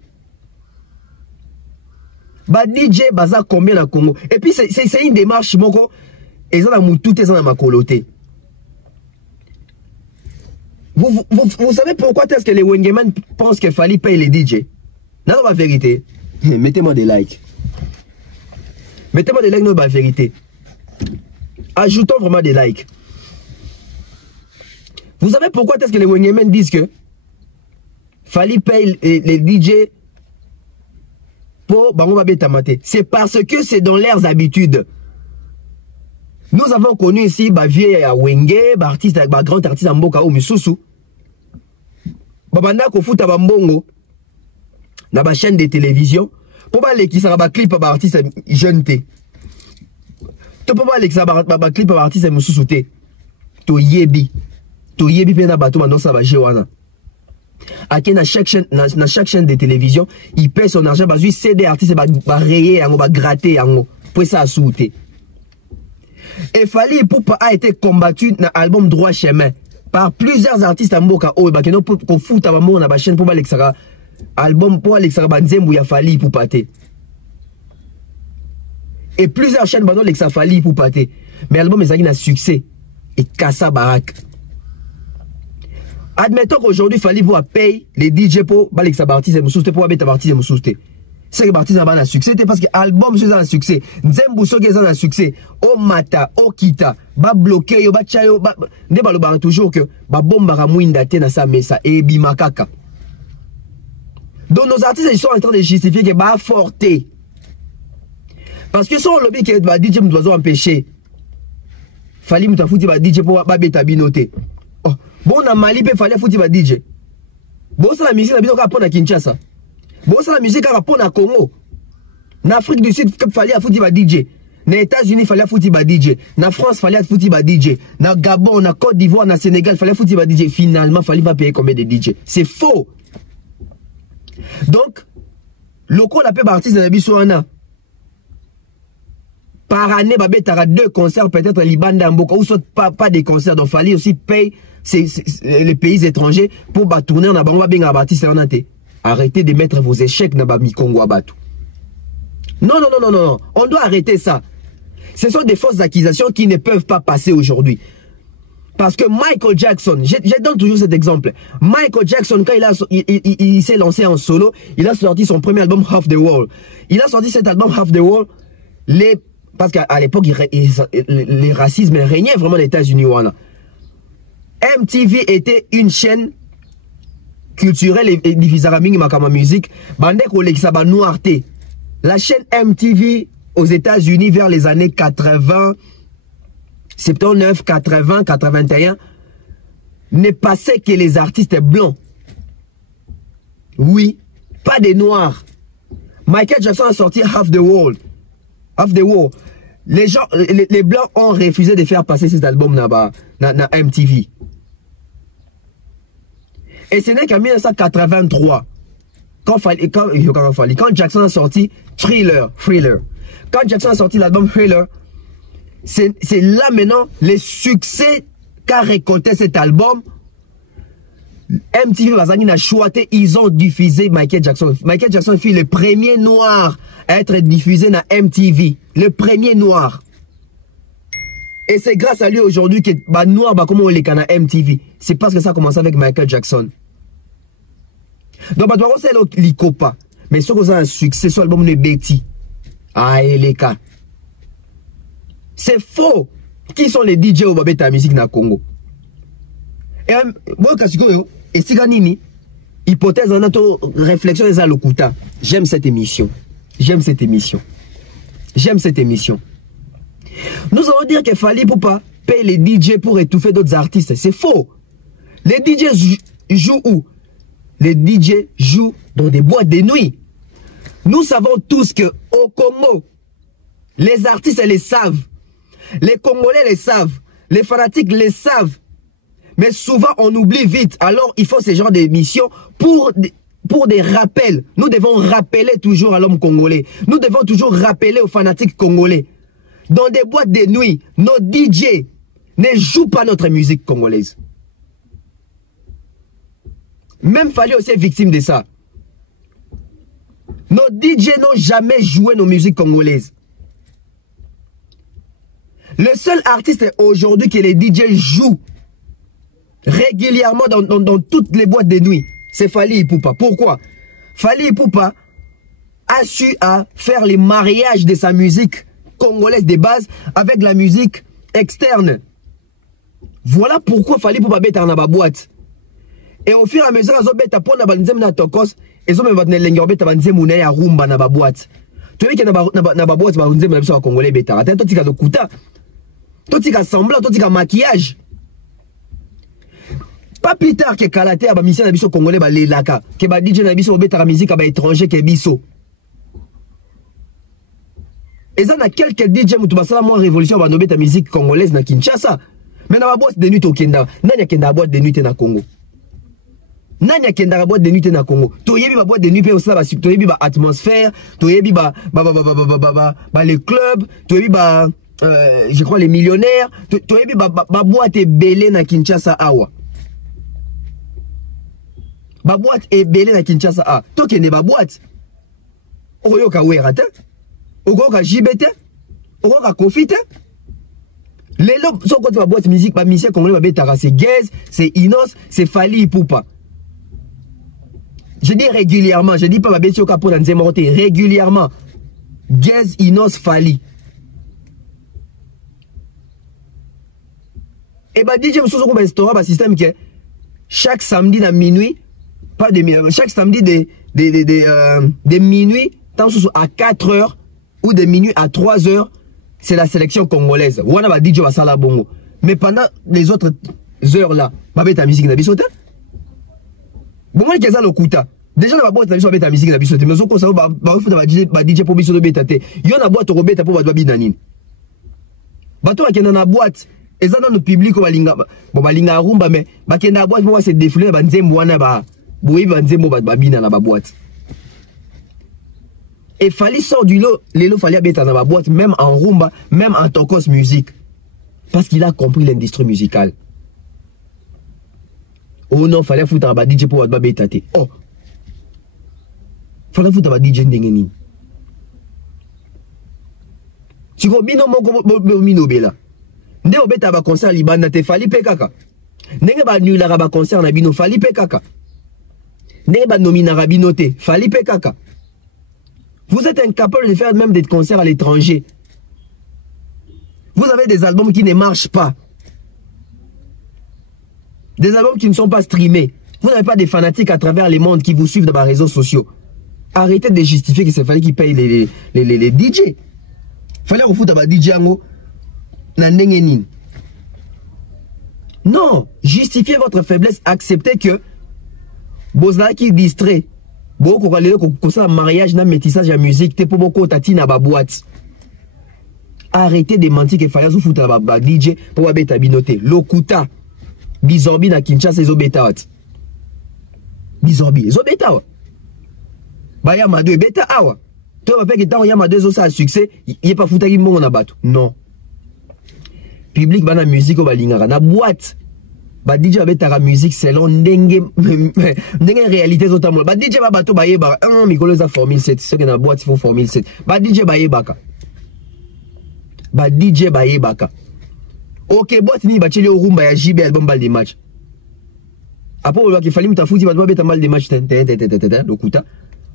Ba DJ baza combien na Congo? Et puis c'est une démarche moko. Et ça na moutou, ça na makoloté. Vous savez pourquoi est-ce que les Wengeman pensent que Fally paye les DJ? Non, la vérité. Mettez-moi des likes. Mettez-moi des likes, non, la vérité. Ajoutons vraiment des likes. Vous savez pourquoi est-ce que les Wengemen disent que Fally paye les DJ pour Bango Tamate? C'est parce que c'est dans leurs habitudes. Nous avons connu ici vieux à Wenge, artiste, grand artiste en Mboka ou Misusu. Babanda ko futa bambongo na ba chaîne de télévision pour ba les qui ça ba clip ba artiste jeune té. To pour ba les ça ba clip ba artiste Misusu té. To yebi pena bato mandon ça ba jewana. Ake na chaque chaîne de télévision, il paie son argent bazui CD artiste ba rayer yango ba gratter yango pour ça souté. Et Fally Ipupa a été combattu dans l'album Droit Chemin par plusieurs artistes à Mboka ou bakeno pour foutre à mon na chaîne pour Alexara album pour Alexara Banzembu ya Fally Ipupa. Et plusieurs chaînes bandon Alexa Fally Ipupa. Mais l'album est un succès et Kassa Barak. Admettons qu'aujourd'hui Fally Ipupa paye les DJ pour Alexa Bartis et Moussouté pour Abeta Bartis et Moussouté. C'est que Bartis a un succès, parce que l'album c'est un succès. Nzembu Soge est un succès. O Mata, O Kita, ba bloqué, yo ba chayo, ba ne ba lo ba toujours que ba bomba ramouinda te na sa mesa et bimakaka. Donc nos artistes ils sont en train de justifier que ba forté. Parce que son lobby que ba DJ doit empêcher. Fally muta fouti ba DJ pour ba beta binoté. Oh, bon na Mali pe Fally fouti ba DJ. Bon ça la musique na binoka pour na Kinshasa. Bon, ça la musique à rapport à Congo. En Afrique du Sud, il fallait foutre ba DJ. Aux États-Unis, il fallait foutre ba DJ. En France, il fallait foutre ba DJ. En Gabon, en Côte d'Ivoire, en Sénégal, il fallait foutre ba DJ. Finalement, il fallait pas payer combien de DJ. C'est faux. Donc, le coup, on appelle artiste de la Bissouana. Par année, il y a 2 concerts, peut-être Liban d'Amboka, ou soit pas des concerts. Donc, il fallait aussi payer les pays étrangers pour tourner en Abamba, bien artiste en Ante. Arrêtez de mettre vos échecs dans Bami Congo Abatu. Non. On doit arrêter ça. Ce sont des fausses accusations qui ne peuvent pas passer aujourd'hui. Parce que Michael Jackson, je donne toujours cet exemple. Michael Jackson, quand il s'est lancé en solo, il a sorti son premier album Half the World. Il a sorti cet album Half the World, parce qu'à l'époque, les racismes régnaient vraiment aux États-Unis. MTV était une chaîne culturelle et diffusée à ma musique. La chaîne MTV aux États-Unis vers les années 80, 79, 80, 81 ne passait que les artistes blancs. Oui, pas des noirs. Michael Jackson a sorti Half the World. Half the World. Les blancs ont refusé de faire passer cet album dans MTV. Et ce n'est qu'en 1983, quand Jackson a sorti Thriller. Quand Jackson a sorti l'album Thriller, c'est là maintenant les succès qu'a récolté cet album MTV bazangi na choité, ils ont diffusé Michael Jackson. Michael Jackson fut le premier noir à être diffusé na MTV. Le premier noir. Et c'est grâce à lui aujourd'hui que bah noir bah comment on les canne à MTV. C'est parce que ça a commencé avec Michael Jackson. Donc bah doit c'est l'ikopa. Mais ce qu'on a un succès sur l'album de Betty. Ah et les cas. C'est faux. Qui sont les DJ au babeta musique na Congo? Et moi kasiko et si ganini hypothèse en auto réflexion des alokuta. J'aime cette émission. J'aime cette émission. J'aime cette émission. Nous allons dire qu'il fallait pour pas payer les DJ pour étouffer d'autres artistes. C'est faux. Les DJ jouent où? Les DJ jouent dans des boîtes de nuit. Nous savons tous que au Congo, les artistes les savent. Les Congolais les savent. Les fanatiques les savent. Mais souvent, on oublie vite. Alors, il faut ce genre d'émissions pour des rappels. Nous devons rappeler toujours à l'homme congolais. Nous devons toujours rappeler aux fanatiques congolais. Dans des boîtes de nuit, nos DJ ne jouent pas notre musique congolaise. Même Fally aussi est victime de ça. Nos DJ n'ont jamais joué nos musiques congolaises. Le seul artiste aujourd'hui que les DJ jouent régulièrement dans toutes les boîtes de nuit, c'est Fally Ipupa. Pourquoi? Fally Ipupa a su faire les mariages de sa musique congolaise de base avec la musique externe. Voilà pourquoi Fally Ipupa beta na ba boîte. Et au fur et à mesure, ils ont beta pour na banzem na tokos, ils ont même batne beta banzem na ya rumba na ba boîte. Tu vois que na ba boîte ba banzem na biso congolais beta. Attends, toi tu as le kuta. Toi tu as semblant, toi tu as maquillage. Pas plus tard que Kalaté a mission na biso congolais ba lelaka, que ba DJ na biso beta musique ba étranger que biso. Et ça na quelques DJ mutu basala moi révolution ba nobeta musique congolaise na Kinshasa. Mais na ba boîte de nuit au Kenda, nanya kenda boîte de nuit na Congo. Nanya kenda boîte de nuit na Congo. Toyebi ba boîte de nuit pe aussi ba toyebi ba atmosphère, toyebi ba les clubs, toyebi ba je crois les millionnaires, toyebi ba boîte belé na Kinshasa awa. Ba boîte est belé na Kinshasa a. To kende ba boîte. Oyoka wera te. Oyoka jibete. Oyoka kofite. Les lobes sont contre la boîte musique, pas musique congolais, ba betara, c'est Gaz, c'est Inos, c'est Fally Ipupa. Je dis régulièrement, je dis pas ma bête au capot dans Nzemoroté, régulièrement. Gaz, Inos, Fally. Et bah DJ me souviens qu'on va instaurer un système qui est chaque samedi à minuit, pas de chaque samedi de minuit, tant à 4 heures ou de minuit à 3 heures. C'est la sélection congolaise. Wana ba DJ basala bongo. Mais pendant les autres heures là, ba beta musique na biso te. Bon moi keza lokuta. Déjà na ba boîte na biso beta musique na biso te. Mais on ça ba DJ pour biso beta te. Yo na boîte robeta pour ba binanine. Bato akena na boîte, eza dans le public ko balinga bo balinga rumba mais ba kena na boîte pour se défouler ba nzembo wana ba boyi ba nzembo ba bina na ba boîte. Et Fally sort du lot, les lots Fally habiter dans ma boîte, même en rumba, même en tokos musique. Parce qu'il a compris l'industrie musicale. Oh non, fallait foutre un DJ pour être bétaté. Oh. Fallait foutre un DJ n'engeni. Tu vois, bino mon mino bela. Nde obeta ba concert libanda te Fally pe kaka. Nenge ba nula ba concert na bino Fally pe kaka. Nenge ba nomina rabino te Fally pe kaka. Vous êtes incapable de faire même des concerts à l'étranger. Vous avez des albums qui ne marchent pas. Des albums qui ne sont pas streamés. Vous n'avez pas des fanatiques à travers les mondes qui vous suivent dans les réseaux sociaux. Arrêtez de justifier que c'est fallait qu'ils payent les DJ. Fallait refoutre à DJ Ango. Non. Justifiez votre faiblesse. Acceptez que Bozala qui distrait. Beaucoup comme ça mariage na métissage à musique te pour beaucoup tati na ba boîte. Arrêtez de mentir que fallait foutre ba DJ pour beta binoté. Lokuta Bizorbi na Kinshasa zo beta. Bizorbi zo beta. Ba ya mado beta awa. Toi va que tant ya mado zo ça succès, il pas foutre ki mbongo na bato. Non. Public bana musique au balinga na boîte. Ba DJ abetaka musique selon ndenge réalité zotamol. Ba DJ ba bato ba yeba mikolo za formule 7 ce que na boîte il faut formule 7. Ba DJ ba yebaka. Ba DJ ba yebaka. OK boîte ni ba cheli rumba ya JB album bal de match. Après on va qu'il fallait mutafuti ba beta mal de match lokuta.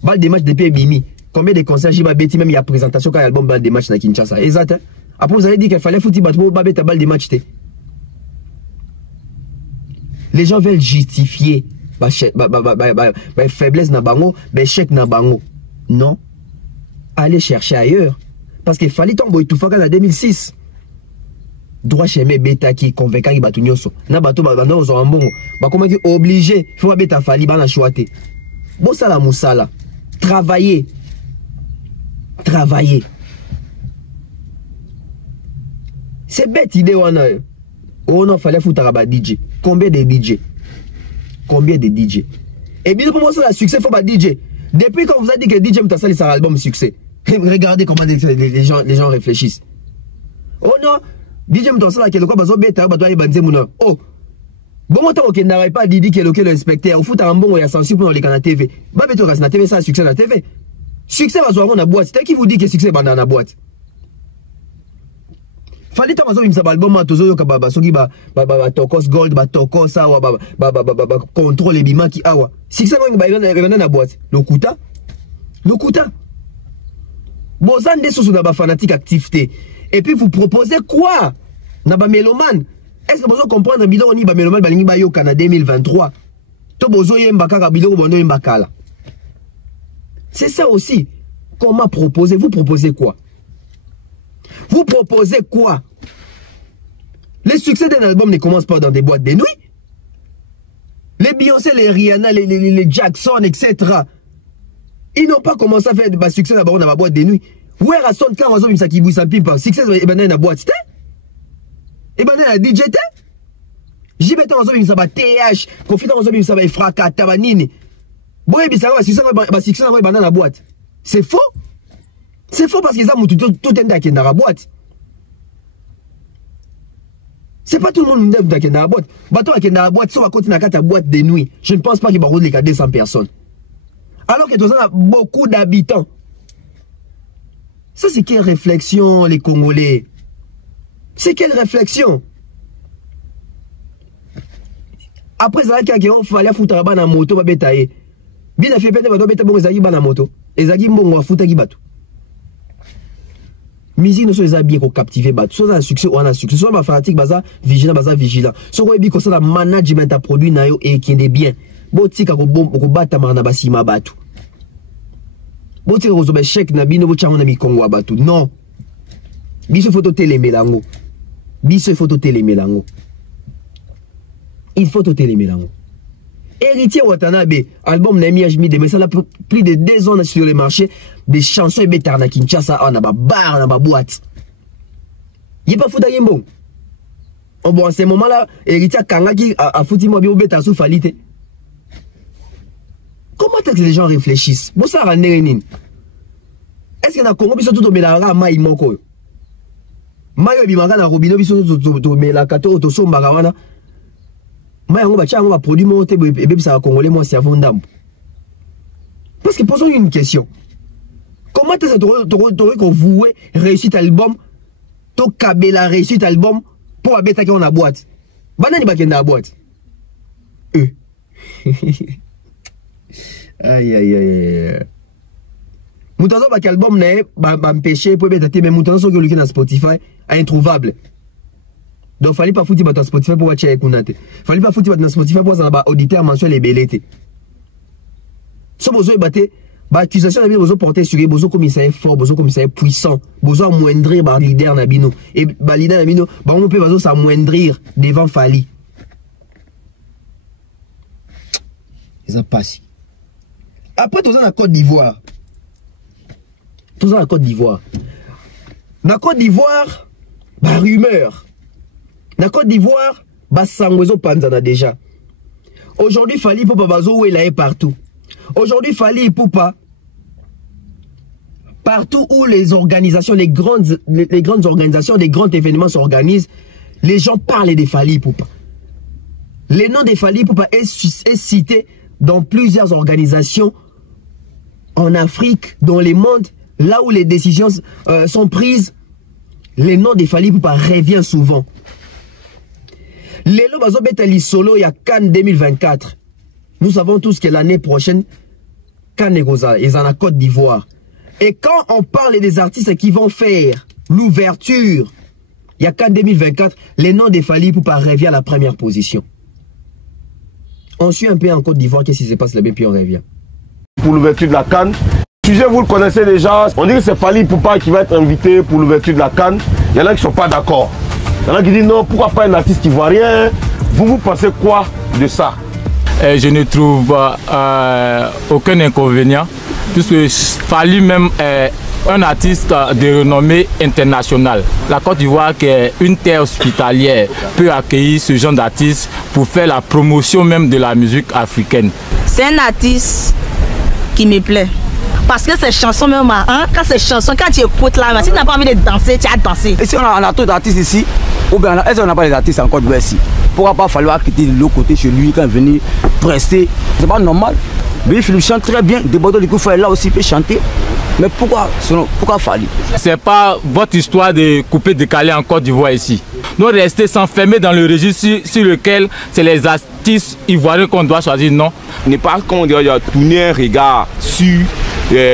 Bal de match depuis Bimi. Combien de concerts JB beti même il y a présentation quand album bal de match na Kinshasa. Exact. Après vous avez dit qu'il fallait fouti ba beta bal de match té. Les gens veulent justifier faiblesse na bango, échec na bango. Non. Allez chercher ailleurs. Parce qu'il fallait tomber tout faire en 2006. Droit chez mes bêta qui convaincant qui batu nyoso. Na bato ba dans zo ambongo. Ba comment qui obligé, faut bêta fali ba na choité. Bo sala musala. Travailler. Travailler. C'est bête idée wana. Oh non, fallait foutre à DJ. Combien de DJ? Combien de DJ? Et bien pour moi ça le succès faut pas DJ. Depuis quand vous a dit que DJ Mutassali c'est un album succès. Regardez comment les gens réfléchissent. Oh non, DJ Mutassali quelque quoi bazo beta ba doit banze muna. Oh. Bon montant OK n'arrive pas Didi que le inspecteur au foot en bon il y a censure pour les canaux TV. Ba beto na TV ça succès na TV. Succès bazo na boîte. C'est qui vous dit que succès banda na boîte? Fallait t'avoir un album à tozo yoka baba soki ba tokos gold ba tokos awa ba contrôle les bima qui awa si ça va ba na boîte lokuta bozande soso na ba fanatique activité et puis vous proposez quoi na ba mélomane est-ce que vous comprendre biloko ni ba mélomane balingi ba yoka na 2023 to bozo yemba kaka biloko bono yemba kala c'est ça aussi comment proposer vous proposez quoi? Vous proposez quoi? Le succès d'un album ne commence pas dans des boîtes de nuit. Les Beyoncé, les Rihanna, les Jackson, etc. Ils n'ont pas commencé à faire du succès dans la boîte de nuit. Où est Rasson quand on a ça qui bouge sans pimpa? Succès dans la boîte, et ben la DJ, j'y mets dans un TH, confident dans un ça fracas, tabanini. Bon, et bien ça va succès dans la boîte. C'est faux. C'est faux parce que ça tout est dans la boîte. C'est pas tout le monde qui est dans la boîte. Bateau qui est dans la boîte, ça va continuer à la boîte de nuit. Je ne pense pas qu'il va rouler les 200 personnes. Alors que tout ça a beaucoup d'habitants. Ça c'est quelle réflexion les Congolais? C'est quelle réflexion? Après ça, il fallait foutre la banane moto, va bétailler. Bien fait péter, va bétailler bon ezaki banane moto. Ezaki bon va foutre qui bateau. Musique ne soit bien pour captiver bat soit un succès ou un succès soit ma fanatique baza vigilant soit quoi bien comme ça la management à produit na yo et qui est bien bon tika ko bata marna basima batu bon tika ko zobe chèque na bino bo chango na mikongo batu non biso photo télé melango il faut télé melango Héritier Watanabe, album Namiage Mide, mais ça a plus de 2 ans sur le marché, des chansons et bétards na Kinshasa, on a ba bar, on a ba boîte. Il n'y a pas foutu à bon. Bon, à ce moment-là, Héritier Kangaki a foutu moi bien au bétard sous falité. Comment est-ce que les gens réfléchissent? Bon, ça rend n'est est-ce que na Congo, biso tout melara maï moko? Maï bimaka na robino, biso tout melaka to sombaka wana. Parce que posons une question. Comment est-ce que vous vouez réussite album, to kabela réussite album pour abeta qui on a boîte? Banani ba kenda boîte. Aïe aïe aïe. Moutazo ba album ne ba empêcher pour beta mais moutazo que le na Spotify introuvable. Donc, fallait pas foutre dans Spotify pour watcher Kunate. Fallait pas foutre dans Spotify pour avoir auditeur mensuel et belleté. Si vous avez accusation, vous avez porté sur vous comme ça est fort, vous comme ça est puissant, vous avez amoindrir par leader Nabino. Et leader Nabino, on peut s'amoindrir devant Fali. Ils ont passé. Après, tout ça, la Côte d'Ivoire. Tout ça, la Côte d'Ivoire. La Côte d'Ivoire, rumeur. La Côte d'Ivoire, Sangwezo Panzana déjà. Aujourd'hui, Fali Poupa Bazo où il est partout. Aujourd'hui, Fali Poupa, partout où les organisations, les grandes organisations, les grands événements s'organisent, les gens parlent de Fali Poupa. Les noms de Fally Ipupa est cité dans plusieurs organisations en Afrique, dans le monde, là où les décisions sont prises. Les noms de Fally Ipupa revient souvent. Lelo bazo betali solo ya Cannes 2024. Nous savons tous que l'année prochaine, Cannes est en Côte d'Ivoire. Et quand on parle des artistes qui vont faire l'ouverture, il y a Cannes 2024, les noms de Fally Ipupa revient à la première position. On suit un peu en Côte d'Ivoire, qu'est-ce qui se passe là-bas, puis on revient. Pour l'ouverture de la Cannes, le sujet vous le connaissez déjà, on dit que c'est Fally Ipupa qui va être invité pour l'ouverture de la Cannes. Il y en a qui ne sont pas d'accord. Il y en a qui disent non, pourquoi pas un artiste ivoirien? Vous pensez quoi de ça? Je ne trouve aucun inconvénient, puisque Fally même est un artiste de renommée internationale. La Côte d'Ivoire, qui est une terre hospitalière, peut accueillir ce genre d'artiste pour faire la promotion même de la musique africaine. C'est un artiste qui me plaît. Parce que ces chansons même, hein, quand tu écoutes là, si tu n'as pas envie de danser, tu as dansé. Et si on a trop d'artistes ici, ou bien est-ce qu'on n'a pas des artistes en Côte d'Ivoire ici? Pourquoi pas falloir quitter de l'autre côté chez lui quand il venir prester? C'est pas normal. Mais il chante très bien. Des Bordeaux du coup, là aussi, il peut chanter. Mais pourquoi Fally? C'est pas votre histoire de couper décaler en Côte d'Ivoire ici. Nous rester s'enfermer dans le registre sur lequel c'est les artistes ivoiriens qu'on doit choisir, non? Ne pas, comment dire, tourner un regard sur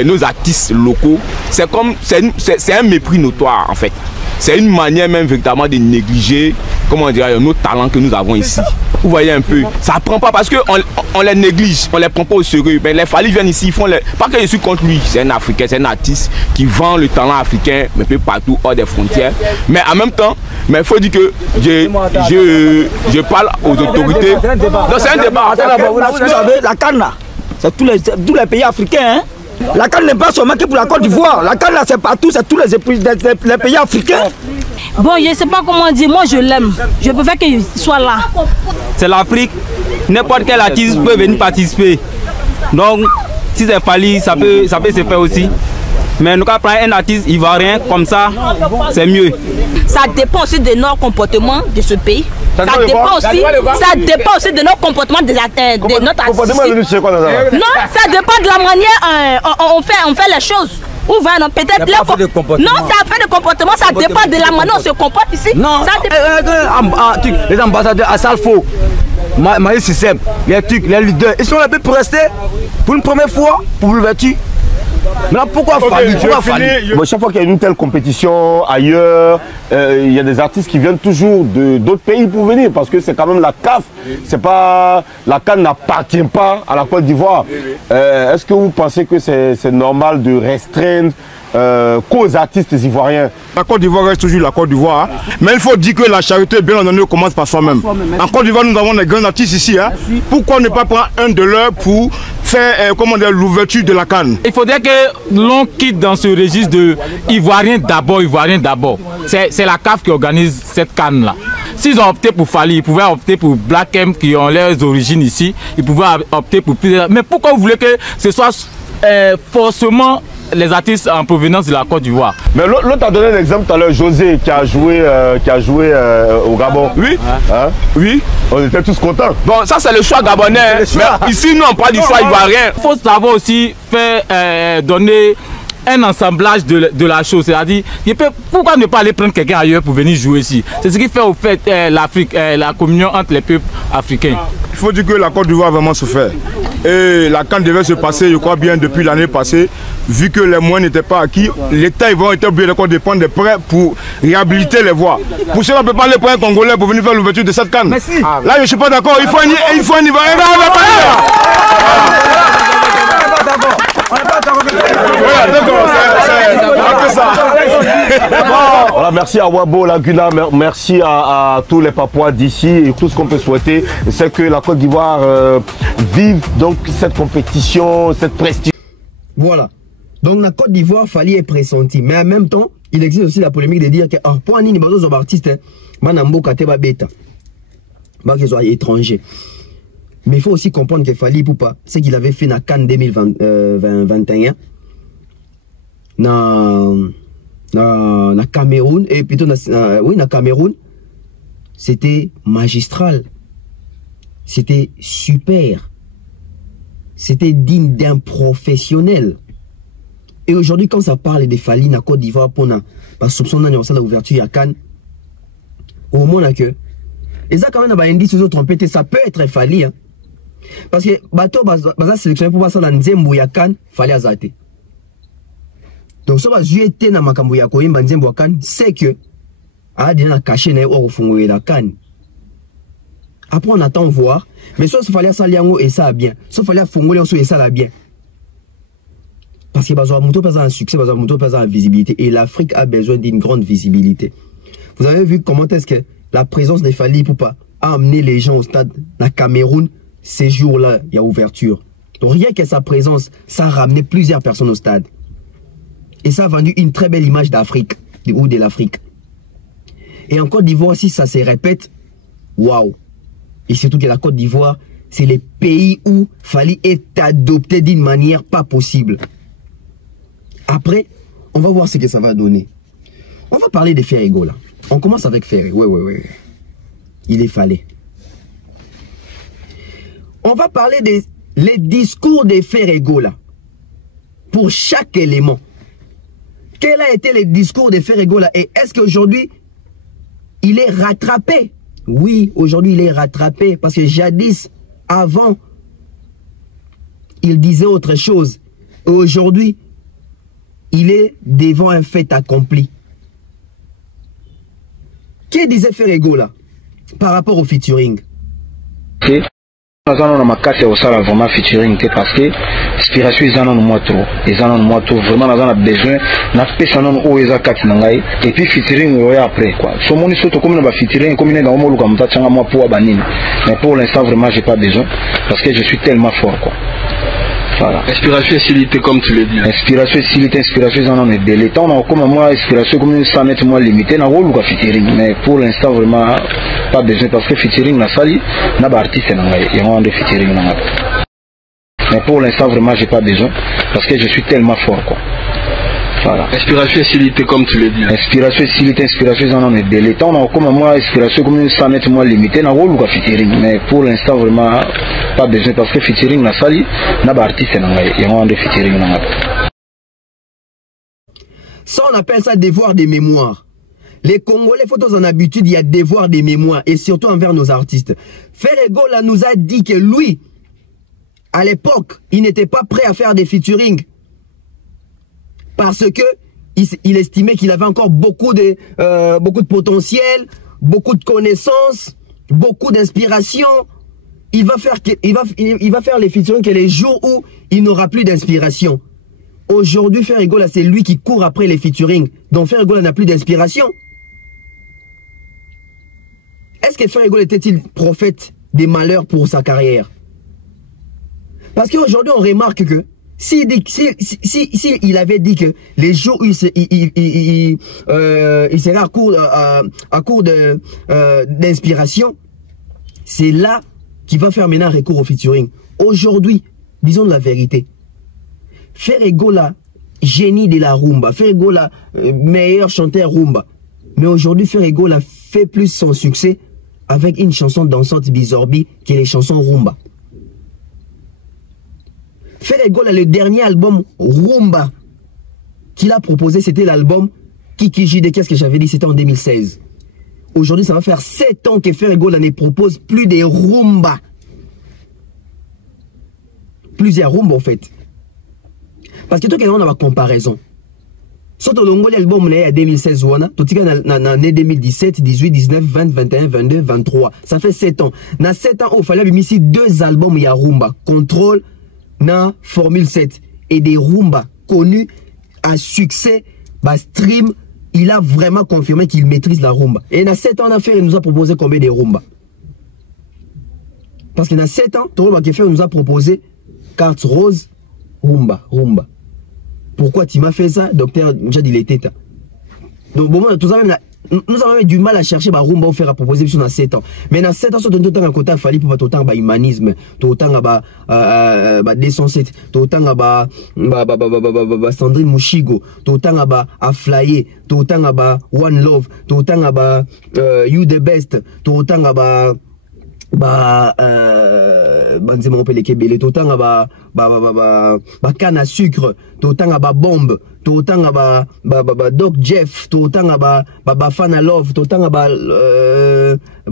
nos artistes locaux. C'est un mépris notoire en fait. C'est une manière même véritablement de négliger, comment dire, nos talents que nous avons ici. Vous voyez un peu, ça ne prend pas parce qu'on les néglige, on ne les prend pas au sérieux. Ben, les Fally viennent ici, ils font les... Pas que je suis contre lui, c'est un Africain, c'est un artiste qui vend le talent africain un peu partout hors des frontières. Mais en même temps, il faut dire que je parle aux autorités. Donc c'est un débat. Vous savez, la Cannes là, c'est tous les pays africains. Hein? La Cannes n'est pas seulement que pour la Côte d'Ivoire. La Cannes là, c'est partout, c'est tous les pays africains. Bon, je ne sais pas comment dire, moi je l'aime. Je préfère qu'il soit là. C'est l'Afrique, n'importe quel artiste peut venir participer. Donc, si c'est Fally, ça peut se faire aussi. Mais nous allons prendre un artiste ivoirien comme ça, c'est mieux. Ça dépend aussi de notre comportement de ce pays. Ça dépend aussi de notre comportement de notre artiste. Non, ça dépend de la manière on fait les choses. Ou non, peut-être non, ça fait de comportement, ça dépend de la manière on se comporte ici. Non, les ambassadeurs à Salfo, Maïs Système, les trucs, les leaders, ils sont là pour rester pour une première fois pour l'ouverture. Mais là, pourquoi Fally? Chaque fois qu'il y a une telle compétition ailleurs, il y a des artistes qui viennent toujours d'autres pays pour venir parce que c'est quand même la CAF. C'est pas, la Cannes n'appartient pas à la Côte d'Ivoire. Est-ce que vous pensez que c'est normal de restreindre qu'aux artistes ivoiriens? La Côte d'Ivoire reste toujours la Côte d'Ivoire. Hein. Mais il faut dire que la charité, bien entendu, commence par soi-même. En Côte d'Ivoire, nous avons des grands artistes ici. Hein. Pourquoi ne pas prendre un de leurs pour faire l'ouverture de la Cannes? Il faudrait que l'on quitte dans ce registre de Ivoiriens d'abord, Ivoiriens d'abord. C'est la CAF qui organise cette Cannes-là. S'ils ont opté pour Fally, ils pouvaient opter pour Black M qui ont leurs origines ici. Ils pouvaient opter pour plusieurs. Mais pourquoi vous voulez que ce soit forcément les artistes en provenance de la Côte d'Ivoire? Mais l'autre a donné un exemple tout à l'heure, José, qui a joué au Gabon. Oui. Hein? Oui. On était tous contents. Bon, ça c'est le choix gabonais. Mais ici, nous on parle du choix ivoirien. Il faut savoir aussi faire donner un assemblage de la chose. C'est-à-dire, pourquoi ne pas aller prendre quelqu'un ailleurs pour venir jouer ici? C'est ce qui fait au fait l'Afrique, la communion entre les peuples africains. Il faut dire que la Côte d'Ivoire a vraiment souffert. Et la Cannes devait se passer, je crois bien, depuis l'année passée. Vu que les moyens n'étaient pas acquis, l'État ivoirien était obligé de prendre des prêts pour réhabiliter les voies. Pour cela, on ne peut pas aller prendre un Congolais pour venir faire l'ouverture de cette Cannes. Là, je ne suis pas d'accord. Il faut un Ivoirien. Voilà, merci à Wabo Laguna, merci à tous les Papouas d'ici et tout ce qu'on peut souhaiter, c'est que la Côte d'Ivoire vive donc cette compétition, cette prestige. Voilà. Donc la Côte d'Ivoire, Fally est pressenti, mais en même temps, il existe aussi la polémique de dire que pour un artiste, manamboka te ba beta, qu'ils soient étrangers. Mais il faut aussi comprendre que Fally Ipupa, ce qu'il avait fait dans Cannes 2021, dans Cameroun, et plutôt dans Cameroun, c'était magistral. c'était super. C'était digne d'un professionnel. Et aujourd'hui, quand ça parle de Fally na Côte d'Ivoire, pour la soupçon de l'ouverture à Cannes, au moment que, et ça quand même, un indice aux trompette, ça peut être Fally. Hein. Parce que, bateau, baza sélectionné pour passer dans Nzembo ya Cannes, Fally a zaté. Donc, si vous avez na makambo ya koyemba Nzembo ya Cannes, c'est que, a déjà caché na au fond la Cannes. Après, on attend voir, mais soit il fallait ça liango et ça a bien, soit il fallait fongoler et ça a bien. Parce que besoin de pas un succès, besoin de pas une visibilité. Et l'Afrique a besoin d'une grande visibilité. Vous avez vu comment est-ce que la présence des Fally Ipupa a amené les gens au stade la Cameroun. Ces jours-là, il y a ouverture. Donc rien que sa présence, ça a ramené plusieurs personnes au stade. Et ça a vendu une très belle image d'Afrique, ou de l'Afrique. Et en Côte d'Ivoire, si ça se répète, waouh. Et surtout que la Côte d'Ivoire, c'est le pays où Fally est adopté d'une manière pas possible. Après, on va voir ce que ça va donner. On va parler de Ferrego là. On commence avec Ferré. Oui. Il est Fally. On va parler des les discours de Ferrego là. Pour chaque élément. Quel a été le discours de Ferrego là? Et est-ce qu'aujourd'hui, il est rattrapé? Oui, aujourd'hui, il est rattrapé. Parce que jadis, avant, il disait autre chose. Et aujourd'hui, il est devant un fait accompli. Que disait Ferrego là par rapport au featuring? vraiment featuring parce que inspiration ils en ont moi trop vraiment on a besoin na pesa non o eza kati na ngai et puis featuring après quoi so moni soto comme na featuring comme na ngomolo comme ça tanga moi pour banine mais pour l'instant vraiment j'ai pas besoin parce que je suis tellement fort quoi. Voilà. Inspiration et facilité comme tu le dis. Inspiration et facilité, inspiration ils en ont des le temps comme moi inspiration comme 100 mètres moi limité na rôle quoi featuring mais pour l'instant vraiment pas besoin parce que featuring na sali na ba artiste na ngai et on de featuring na ngai. Mais pour l'instant vraiment j'ai pas besoin parce que je suis tellement fort quoi. Voilà. Inspiration et facilité comme tu le dis. Inspiration et facilité, inspiration ils en ont des le temps comme moi inspiration comme 100 mètres moi limité na rôle quoi featuring mais pour l'instant vraiment pas besoin parce que featuring na sali na ba artiste na ngai et on de featuring na ngai. Ça on appelle ça devoir de mémoire. Les Congolais, faut en habitude, il y a devoir de mémoire et surtout envers nos artistes. Ferrego là nous a dit que lui, à l'époque, il n'était pas prêt à faire des featuring parce que il estimait qu'il avait encore beaucoup de potentiel, beaucoup de connaissances, beaucoup d'inspiration. Il va faire les featuring que les jours où il n'aura plus d'inspiration. Aujourd'hui, Ferrego là, c'est lui qui court après les featuring. Donc Ferrego là n'a plus d'inspiration. Est-ce que Ferrego était-il prophète des malheurs pour sa carrière? Parce qu'aujourd'hui, on remarque que si il avait dit que les jours où il sera à court d'inspiration, c'est là qu'il va faire maintenant recours au featuring. Aujourd'hui, disons la vérité. Ferrego là, génie de la rumba. Ferrego là, meilleur chanteur rumba. Mais aujourd'hui, Ferrego là fait plus son succès avec une chanson dansante Bizorbi que les chansons rumba. Ferrego là, le dernier album rumba qu'il a proposé, c'était l'album Kiki JD. Qu'est-ce que j'avais dit? C'était en 2016. Aujourd'hui, ça va faire 7 ans que Ferrego là ne propose plus de rumba. Plusieurs rumba en fait. Parce que tout le monde a ma comparaison. Surtout l'album en 2016, tout l'année 2017, 18, 19, 20, 21, 22, 23. Ça fait 7 ans. Dans 7 ans, il fallait mettre 2 albums, il y a rumba. Contrôle, na Formule 7. Et des rumba connus à succès, stream, il a vraiment confirmé qu'il maîtrise la rumba. Et dans 7 ans, il nous a proposé combien de rumba? Parce que dans 7 ans, Toro nous a proposé carte rose, rumba. Pourquoi tu m'as fait ça, docteur? J'ai dit les têtes. Donc, bon, tout ça, nous avons eu du mal à chercher ma rumba, faire à proposer dans 7 ans. Mais dans 7 ans, tout le temps, il a fallu pour tout le temps, humanisme, tout le temps, 207, tout le temps, Sandrine Mouchigo, tout le temps, à Flyer, tout le temps, One Love, tout le temps, You the Best, tout le temps, banzema opele kebele totanga ba canne à sucre totanga ba bombe totanga ba Doc Jeff totanga ba Fana Love totanga ba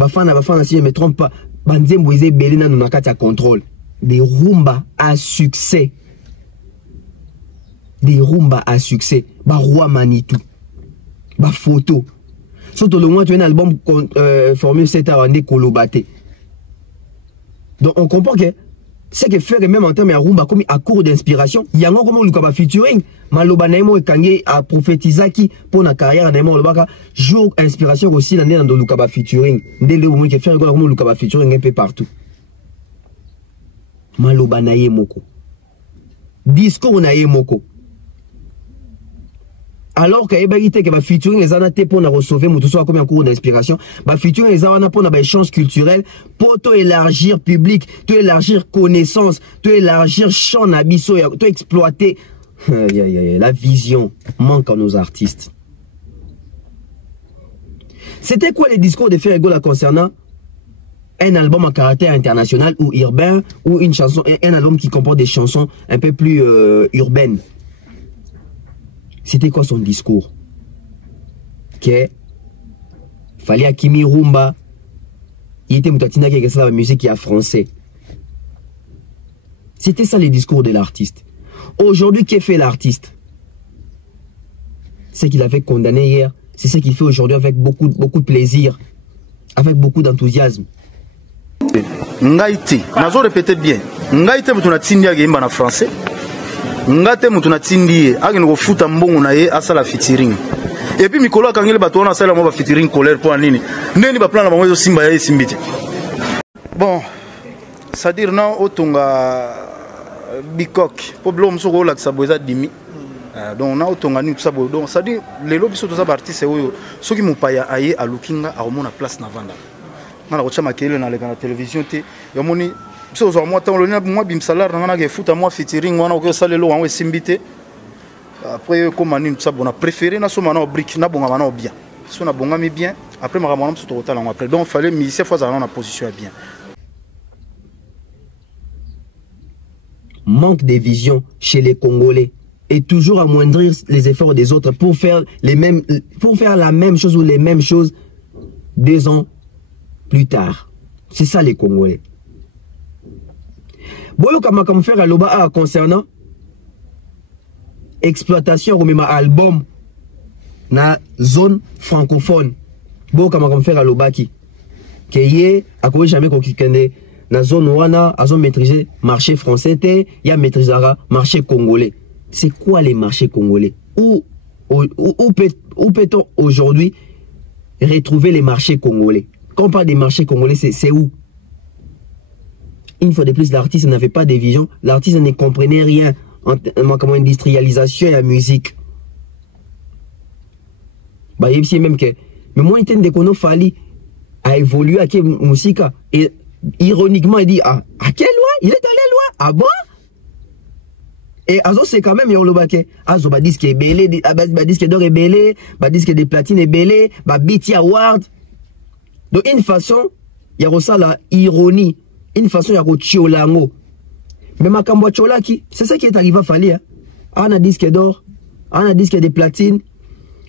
Fana si je me trompe pas banzembo eze belé na nakati ya contrôle des rumba à succès ba roi Manitou ba photo surtout le moins tu as un album formule 7 à Rwanda Kolobate. Donc on comprend que c'est que faire même en termes de rumba comme à court d'inspiration, il y a encore comme le featuring, maloba naimo et kange a prophétisé qui pour la carrière naimo le baka jour inspiration aussi l'année dans le kaba featuring. Dès le moment que faire comme le kaba featuring un peu partout. Maloba naimoko. Disco naimoko. Alors que ebagite que ba featuring les anaté pour na recevoir mutu soit comme un cours d'inspiration, ba featuring les anaté pour na ba échange culturel pour to élargir public, to élargir connaissance, to élargir champ nabiso, to exploiter la vision manque à nos artistes. C'était quoi les discours de Ferregola concernant un album à caractère international ou urbain ou une chanson, un album qui comporte des chansons un peu plus urbaines? C'était quoi son discours? Que fallait Akimi Rumba, il était mutatina qui a la musique qui est français. C'était ça les discours de l'artiste. Aujourd'hui, qu'est fait l'artiste? Ce qu'il avait condamné hier, c'est ce qu'il fait aujourd'hui avec beaucoup de plaisir, avec beaucoup d'enthousiasme. Ngaïti, nazo répéter bien. Ngaïti mutuna tindia gemba na français. Ngate mutuna tindie, agene ko futa mbongo na ye asala featuring. Et puis mikolo akangele bato na sala mo ba featuring colère pour nini? Neni ba plan na bango simba ya simbiti. Bon, c'est-à-dire na otonga bikok, problème so ko la saboza dimi. Donc na otonga ni sabo. Donc c'est-à-dire les lobby so to za artiste oyo, soki mupaya aye alukinga a remona place na vanda. Na ko chama kele na la télévision te, yomoni so zo moi tant le moi bim salaire na ke futa moi featuring wana ko salelo wanwe simbite. Après comme on ça on a préféré na so mana brick na bonga mana bien. So na bonga mi bien, après ma ramona so total après. Donc fallait musicien fois ça na position bien. Manque de vision chez les Congolais et toujours amoindrir les efforts des autres pour faire la même chose ou les mêmes choses 2 ans plus tard. C'est ça les Congolais. Boyo comme faire à l'Oba concernant exploitation ou même album na zone francophone. Boyo comme faire à l'Oba qui est à quoi jamais qu'on kende na zone wana azo maîtriser marché français té ya maîtrisera marché congolais. C'est quoi les marchés congolais? Où peut-on aujourd'hui retrouver les marchés congolais? Quand on parle des marchés congolais, c'est où? Une fois de plus, l'artiste n'avait pas de vision. L'artiste ne comprenait rien en industrialisation et la musique. Bah, il y a même que, mais moi, il y a qu'on a évolué à quelle musique et ironiquement, il dit, à quelle loi? Il est dans les lois. Ah bon? Et Azo, c'est quand même, il y a le baquet. Azo, bah, disque est belé, bah, disque d'or est belé, bah, disque de platine est belé, bah, BT Award. Donc, une façon, il y a ça la ironie. Une façon, il y a Tcholango. Mais ma kambo Tcholaki, c'est ça qui est arrivé à Fali. On a disque d'or, on a disque de platine,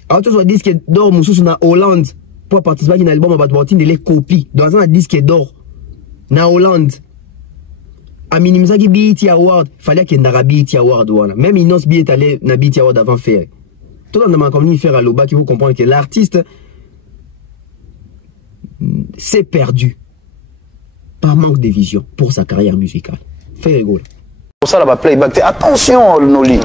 on a disque d'or, Moussous na Hollande, pour participer à un album à Batouatine de les copies. Dans un disque d'or, na Hollande. À minimizaki BET Award, fallait qu'il y ait un BET Award. Même Inos B est allé na BET Award avant faire. Tout le monde a commis faire à l'Oba qui vous comprendre que l'artiste s'est perdu par manque de vision pour sa carrière musicale. Fait rigoler. Pour ça, la playback, attention, Noli.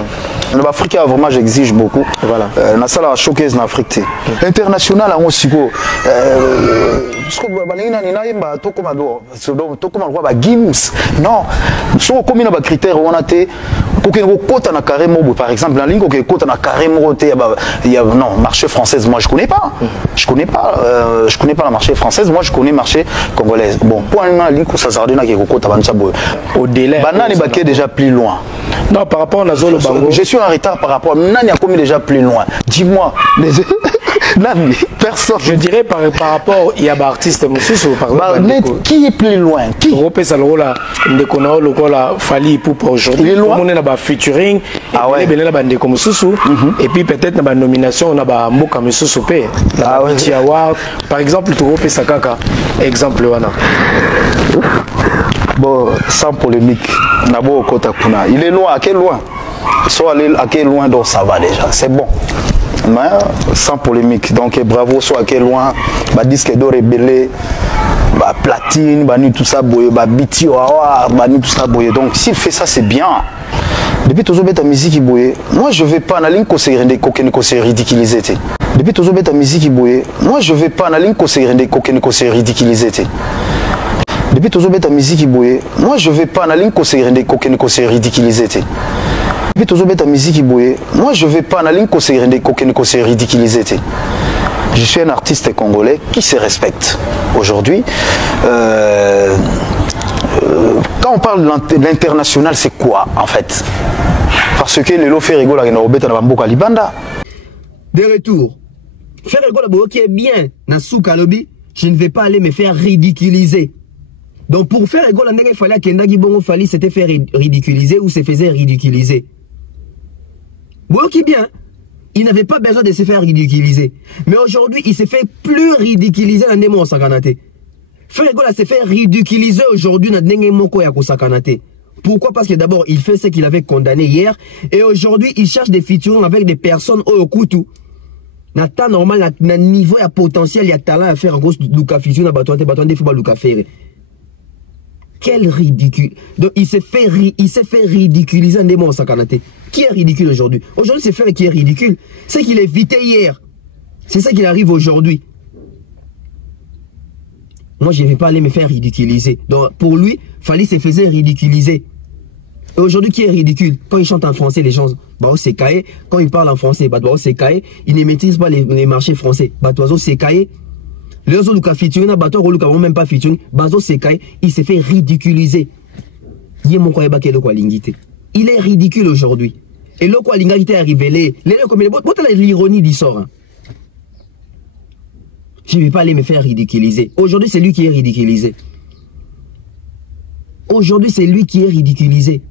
En Afrique, vraiment, j'exige beaucoup. Voilà. Dans ça, la showcase en Afrique. International, on aussi. Parce que non, si on combine les critères, on a été. Par exemple, la ligne qui est côté carré non, marché française, moi je connais pas. Je connais pas la marché française, moi je connais marché congolaise. Bon, pour la ligne ça s'arrête qui est côté au délai. Banane est déjà plus loin. Non, par rapport à la zone je suis en retard par rapport à Nani a commis déjà plus loin. Dis-moi, Nani, personne. Je dirais par rapport, il y a des artistes qui est plus loin? Qui? Fali pour aujourd'hui. On a featuring. Ah ouais. Et puis peut-être dans la nomination, on a Mboka Misusu P. Par exemple, tu repères Sakaka. Exemple, bon, sans polémique, Nabo Kotakuna. Il est loin, à quel loin? Soit allé à quel loin, donc ça va déjà, c'est bon. Mais sans polémique, donc bravo, soit à quel loin, bah disque d'or rebelle, bah platine, bah tout ça boye, bah biti bah tout ça boye. Donc s'il fait ça, c'est bien. Depuis toujours ta musique boye, moi je vais pas en ligne conseiller des coquins ridiculisés. Depuis toujours ta musique boye, moi je vais pas en ligne conseiller des coquins ridiculisés. Depuis toujours ta musique boye, moi je vais pas en ligne conseiller des coquins ridiculisés. Depuis toujours ta musique boye, moi je vais pas en ligne conseiller des coquins ridiculisés. Je suis un artiste congolais qui se respecte. Aujourd'hui, quand on parle de l'international, c'est quoi en fait? Parce que les lots fait rigoler à Robert Nabamboka Libanda. De retour, faire rigoler qui est bien dans Soukalobi, je ne vais pas aller me faire ridiculiser. Donc pour faire rigoler, il fallait que Ndagi Bongo Fali s'était fait ridiculiser ou se faisait ridiculiser. Qui bien, il n'avait pas besoin de se faire ridiculiser. Mais aujourd'hui, il s'est fait plus ridiculiser dans Nemo Sakanate. Ferregola s'est fait ridiculiser aujourd'hui dans Nemo Sakanate. Pourquoi? Parce que d'abord, il fait ce qu'il avait condamné hier. Et aujourd'hui, il cherche des featuring avec des personnes au Koutou. Dans temps normal, dans niveau, il y a potentiel, il y a talent à faire en gros Luka Featuring, dans bâton des football Luka Ferre. Quel ridicule. Donc il s'est fait ridiculiser en démon Sakanate. Qui est ridicule aujourd'hui? Aujourd'hui c'est Ferre qui est ridicule. C'est qu'il est vité hier. C'est ça qui arrive aujourd'hui. Moi je ne vais pas aller me faire ridiculiser. Donc pour lui, Fali se faisait ridiculiser. Et aujourd'hui qui est ridicule? Quand il chante en français, les gens, bah c'est caillé. Quand il parle en français, bah c'est caillé. Il ne maîtrise pas les marchés français. Bah c'est caillé. Les autres Luka featuring, même pas featuring, Bazo Sekai, il s'est fait ridiculiser. Il est ridicule aujourd'hui. Et le quoi l'ingalité est révélé. L'ironie du sort. Je ne vais pas aller me faire ridiculiser. Aujourd'hui, c'est lui qui est ridiculisé. Aujourd'hui, c'est lui qui est ridiculisé.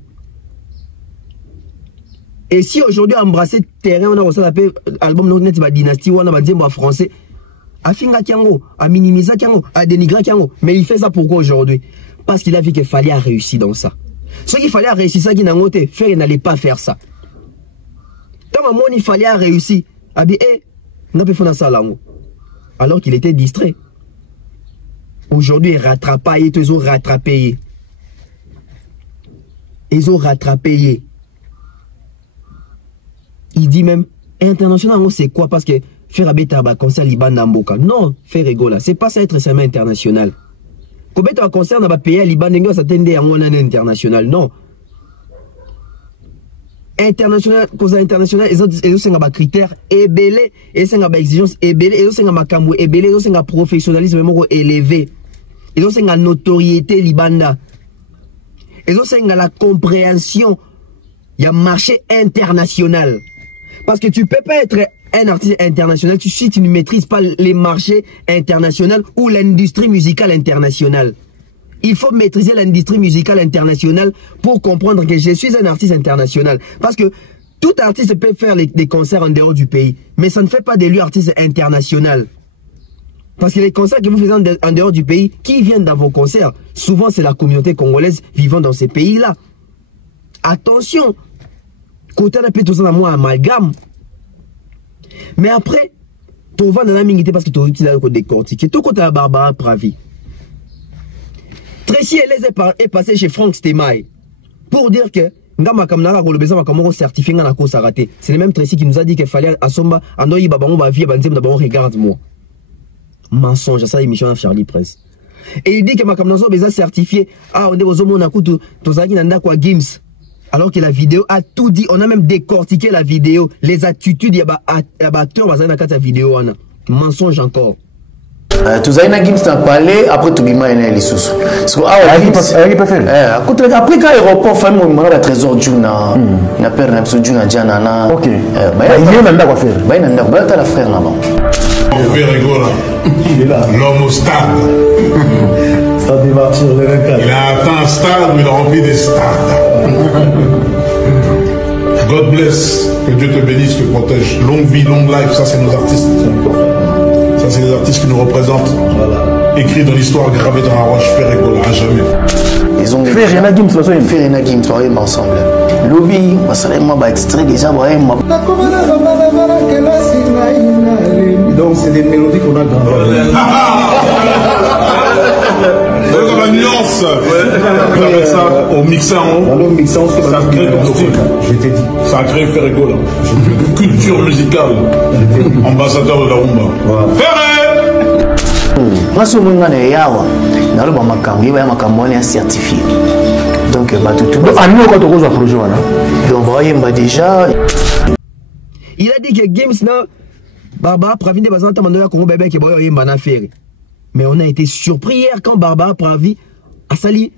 Et si aujourd'hui, embrasser terrain, on a reçu l'album de Dynasty, on a dit français. À finga Kiango, à minimiser Kiango, à dénigrer Kiango. Mais il fait ça pourquoi aujourd'hui? Parce qu'il a vu qu'il fallait réussir dans ça. Ce qu'il fallait réussir, ça qui n'a pas fait, il n'allait pas faire ça. Tant que il fallait réussir, n'a pas fait ça là. Alors qu'il était distrait. Aujourd'hui, il rattrape, ils ont rattrapé. Ils ont rattrapé. Il dit même, international, c'est quoi? Parce que faire un concert Liban Namboka. Non, faire rigoler. C'est pas ça être récemment international. Quand un concert dans un pays Liban, ça tendait à un international. Non. International, cause international, ils ont des critères ébélés, ils ont des exigences ébélées, ils ont des cambo ébélés, ils ont des professionnalisme élevé. Ils ont une notoriété Libanda. Ils ont la compréhension. Il y a un marché international. Parce que tu peux pas être un artiste international si tu ne maîtrises pas les marchés internationaux ou l'industrie musicale internationale. Il faut maîtriser l'industrie musicale internationale pour comprendre que je suis un artiste international. Parce que tout artiste peut faire des concerts en dehors du pays, mais ça ne fait pas de lui artiste international. Parce que les concerts que vous faites en dehors du pays, qui viennent dans vos concerts? Souvent, c'est la communauté congolaise vivant dans ces pays-là. Attention, côté d'un peu tout ça dans moi amalgame. Mais après, tu vas dans la mingité parce que tu as utilisé le décortiqué. Tout côté à Barbara Pravi. Tracy Elez est passé chez Frank Stemai pour dire que c'est le même Tracy qui nous a dit qu'il fallait à Somba, à Noï Babamon, regarde-moi. Mensonge, ça émission à Charlie Press. Et il dit que Makamnazo est certifié. Ah, on est aux hommes, on a coûté, Gims. Alors que la vidéo a tout dit, on a même décortiqué la vidéo, les attitudes, il y a des acteurs, il y a des vidéo, mensonge encore. Tu as une Gims dans palais, après tu bimas une lisusu. Après quand l'aéroport famille on a trésor Juna, na père na Juna Jana na. OK. Il y a nanda quoi faire. Bah nanda, bah t'as la frère là-bas. On fait rigoler. Il est là. L'homme au stade. Ça démarre sur les regards. Il a atteint un stade, mais il a rempli des stades. God bless, que Dieu te bénisse, te protège. Longue vie, long life, ça c'est nos artistes. Ça c'est les artistes qui nous représentent. Voilà. Écrit dans l'histoire, gravé dans la roche, faire rigoler à jamais. Ils ont fait rien à Gims, fait rien à Gims, on va ensemble. Lobby, on va saler moi, extrait déjà, moi. Donc c'est des mélodies qu'on a dans Donc la nuance, on appelle ça au mixeur, ça crée ton style. Je t'ai dit. Ça a créé Ferrego là. Culture musicale. Ambassadeur de la Rumba. Ferré! Moi, ce moment là, il y a un certifié. Donc, tout le monde déjà. Il a dit que Gims na Barbara Pravi ne va pas demander à Congo bébé qui boit un bana faire. Mais on a été surpris hier quand Barbara Pravi a sali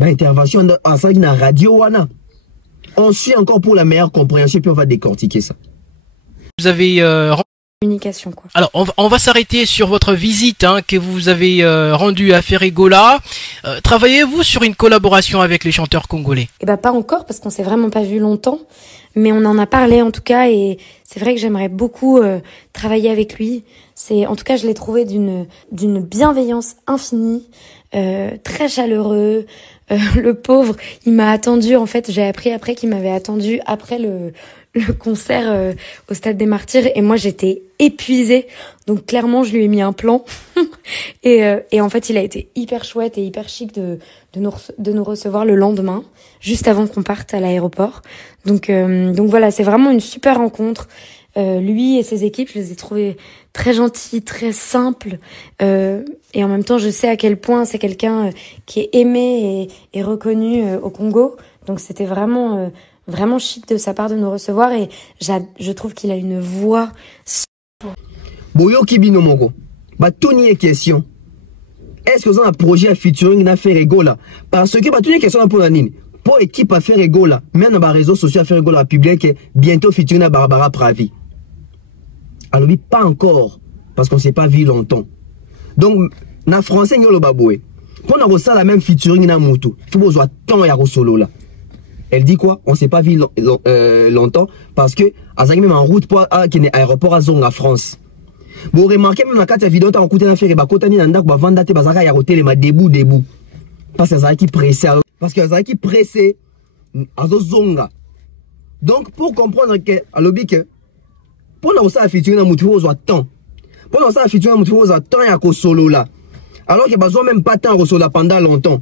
intervention à sali na radio wana. On suit encore pour la meilleure compréhension puis on va décortiquer ça. Vous avez communication quoi. Alors on va s'arrêter sur votre visite que vous avez rendue à Ferregola. Travaillez-vous sur une collaboration avec les chanteurs congolais? Eh ben pas encore parce qu'on s'est vraiment pas vu longtemps, mais on en a parlé en tout cas et c'est vrai que j'aimerais beaucoup travailler avec lui. En tout cas je l'ai trouvé d'une bienveillance infinie, très chaleureux. Le pauvre, il m'a attendu en fait. J'ai appris après qu'il m'avait attendu après le concert au Stade des Martyrs et moi j'étais épuisée, donc clairement je lui ai mis un plan et en fait il a été hyper chouette et hyper chic de nous recevoir le lendemain juste avant qu'on parte à l'aéroport, donc voilà, c'est vraiment une super rencontre. Lui et ses équipes, je les ai trouvés très gentils, très simples et en même temps je sais à quel point c'est quelqu'un qui est aimé et reconnu au Congo, donc c'était vraiment chic de sa part de nous recevoir et je trouve qu'il a une voix. Boyo Kibino Moko, tout n'y est question. Est-ce que vous avez un projet à featuring na Ferregola? Parce que tout n'y est question pour la nine. Pour équipe à Ferregola, même dans les réseaux sociaux à Ferregola public bientôt featuring na Barbara Pravi. Alors oui, pas encore, parce qu'on ne s'est pas vu longtemps. Donc, na français n'y a le baboué. Pour nous la même featuring na Moutou, il faut que temps et à solo là. Elle dit quoi? On ne s'est pas vu longtemps parce que Azaki même en route pour l'aéroport à Zonga France. Vous remarquez même dans la vidéo, tu as écouté la faire et bakotani nanda kwa vanda te bazaka ya hotel ma debout. Parce que Azaki pressé. Parce que Azaki pressé à Zonga. Donc pour comprendre que à l'objet que pour nous ça featuring na mutu aux temps. Pour nous ça featuring na mutu aux temps ya ko solo là. Alors que besoin même pas temps solo pendant longtemps.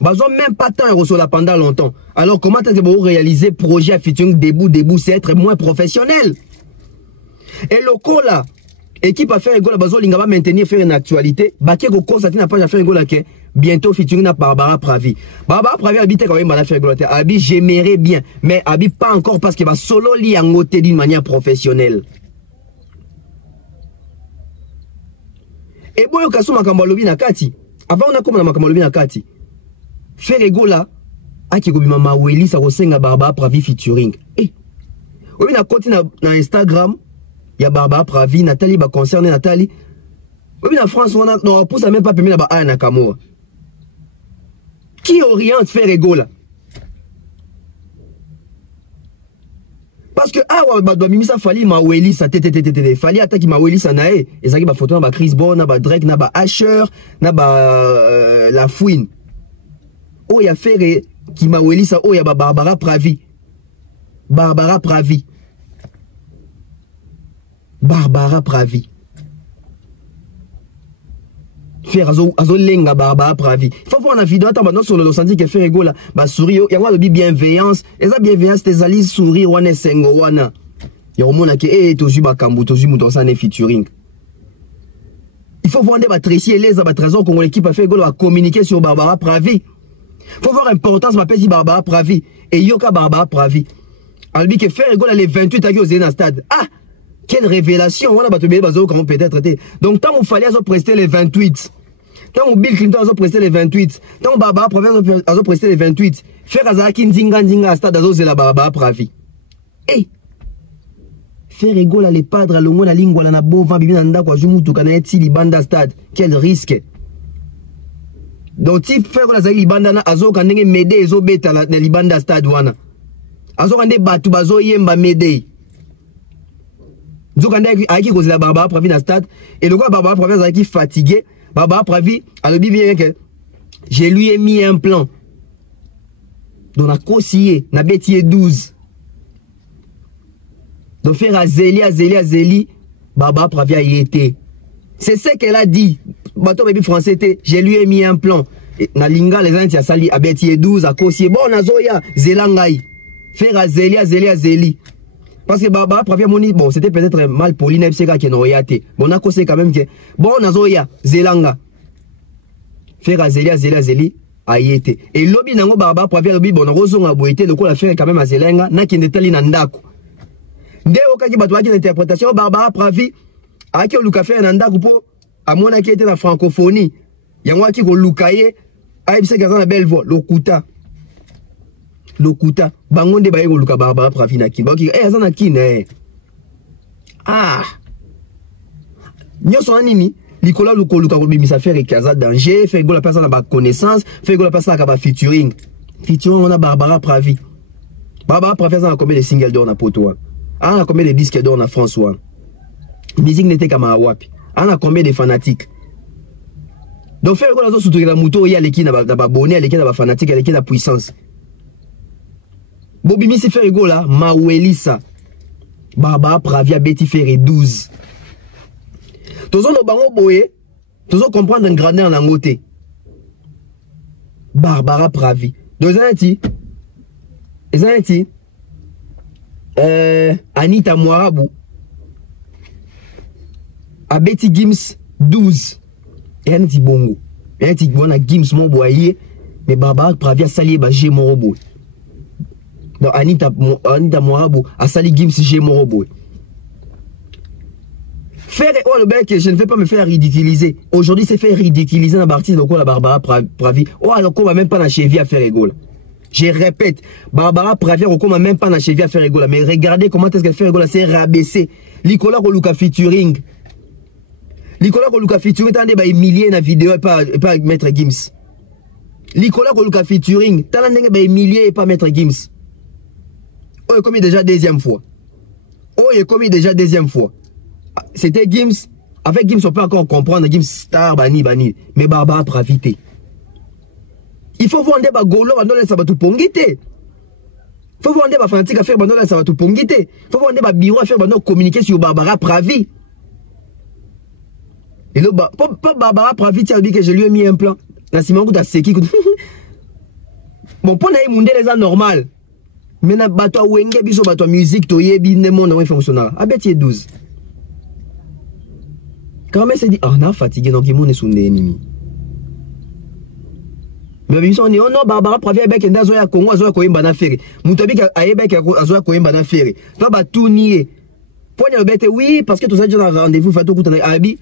Besoin même pas temps recevoir pendant longtemps. Alors comment est-ce que vous réalisez projet featuring debout, c'est être moins professionnel. Et le coup là, équipe à faire égola besoin l'inga va maintenir faire une actualité. Baké go constater na page à faire égola que bientôt featuring na Barbara Pravi. Barbara Pravi habite quand même na faire égola. Abi j'aimerais bien, mais abi pas encore parce que va solo li angoté d'une manière professionnelle. Et boyo kaso makambo lobi na kati. Avant on a comme na makambo lobi na kati. Ferregola aki kobima maweli sa kosenga Barbara Pravi featuring. Obi na konti na Instagram ya Barbara Pravi Nathalie ba concerné Nathalie. Obi na France on a pousse même pas permis na ba Aya Nakamura. Qui oriente Ferregola? Parce que ba mimisa fali maweli sa tete fali ataki maweli sa nae ezaki ba photo na ba Chris Brown na ba Drake na ba Asher na ba La Fouine. Oh, il y a Ferré qui m'a oué ça. Oh, il y a Barbara Pravi. Barbara Pravi. Barbara Pravi. Faire azo lenga Barbara Pravi. Il faut voir la vidéo maintenant sur le senti que Ferrego là. Bah sourire. Il y a une bienveillance. Et ça bienveillance tes alliés sourire wana sengo wana. Il y a au monde qui tozu bakambu tozu mutosa ne featuring. Il faut voir des Tracy et les abatrésors qu'on l'équipe a fait va communiquer sur Barbara Pravi. Faut voir l'importance ma petite Barbara Pravi et Yoka Barbara Pravi. Albi que faire les 28 à qui au stade. Ah, Quelle révélation. On a battu comment peut-être été. Donc tant qu'il fallait prester les 28. Tant que Bill Clinton a prester les 28. Tant que Barbara Pravi a prester les 28. Faire Azaki Ndinga stade de la Barbara Pravi. Eh. Faire égaux les padres à l'ongo la lingua la bova bibi nanda kwa jumutu kana eti libanda stade. Quel risque. Donc si faire la zaki libanda na azo kanenge mede ezo beta na libanda stade wana. Azo kande batu bazo yemba mede. Zo kande aki kozela Barbara Pravi na stade et le quoi Barbara Pravi azaki fatigué. Barbara Pravi a le bien que je lui ai mis un plan. Donc na conseillé na betier 12. Donc faire Azélie, Barbara Pravi a y été. C'est ce qu'elle a dit. Bateau baby français était, je lui ai mis un plan. Na linga les gens a sali a betier 12 a conseillé. Bon nazoya Zelangai. Faire Azélie. Parce que Barbara Pravi a moni, bon c'était peut-être mal poli na pseka qui n'aurait été. Bon on a conseillé quand même que bon nazoya Zelanga. Faire Azélie a y été. Et lobby nango Barbara Pravi a lobby bon rozonga boité le ko la faire quand même à Zelanga na qui n'était na ndako. Dès au cas qui batouaki l'interprétation, Barbara Pravi a qui luka fait un ndako pour à mon qui était la francophonie. Yangwa qui go lukaye a ibse gazan la belle voix lokuta. Bangonde baye go luka Barbara Pravi na kin. Ba ki azana kin Ah. Nyoso nini likola luka ko bimisa faire kaza danger, fait go la personne ba connaissance, fait go la personne ka ba featuring. Featuring on a Barbara Pravi. Barbara Pravi a combien de singles d'or na poto. On a combien de disques d'or en France? La musique n'était qu'à Mawapi. On a combien de fanatiques? Donc, faire quoi la soutenir la moto, il y a l'équipe d'abonnés, l'équipe de fanatiques, l'équipe de puissance. Bobimi c'est faire ego là, Mawelisa. Barbara Pravi a Betty Ferré 12. Tous on bango boye, tous on comprendre un grandeur en côté. Barbara Pravi. Deux années. Anita Moirabou a Betty Gims 12 et Anita Bongo et Anita Bongo Gims mon boyer mais Barbara Pravi a sali ba G Morobo donc Anita Moirabou a sali Gims G Morobo faire oh le bec je ne vais pas me faire ridiculiser aujourd'hui c'est faire ridiculiser dans la partie de quoi la Barbara Pravi oh alors qu'on va même pas la cheville à faire égale. Je répète, Barbara Pravi on même pas achevé à faire rigola, mais regardez comment est-ce qu'elle fait rigola, c'est rabaissé. Nicolas Roluka featuring. Nicolas Roluka featuring, t'as des milliers de vidéos et pas Maître Gims. Nicolas Roluka featuring, t'as des milliers et pas Maître Gims. Oh, il commis déjà deuxième fois. C'était Gims. Avec Gims, on peut encore comprendre Gims star, bani. Mais Barbara Pravi. Il faut vendre des golo, ça va tout pongite. Il faut vendre des fanatiques à faire, ça va tout pongite. Il faut vendre des bureaux à faire, communiquer sur Barbara Pravi. Et le pas Barbara Pravi, tu as dit que je lui ai mis un plan. Là, c'est mon coup d'asseki. Bon, pour nous, les gens normal. Mais na bato wenge biso bato musique to yebi ne monde ouais fonctionnaire. Abeti 12. Quand même c'est dit on a fatigué donc il monde sous ennemi. Mais ils sont dit oh non Barbara Pravi avec ndazo ya Congo azo ko yimba na fere. Mutobi ka ayebek azo ko yimba na fere. Toi ba tout nier. Ponya bete oui parce que tout ça déjà rendez-vous fato kutana abi.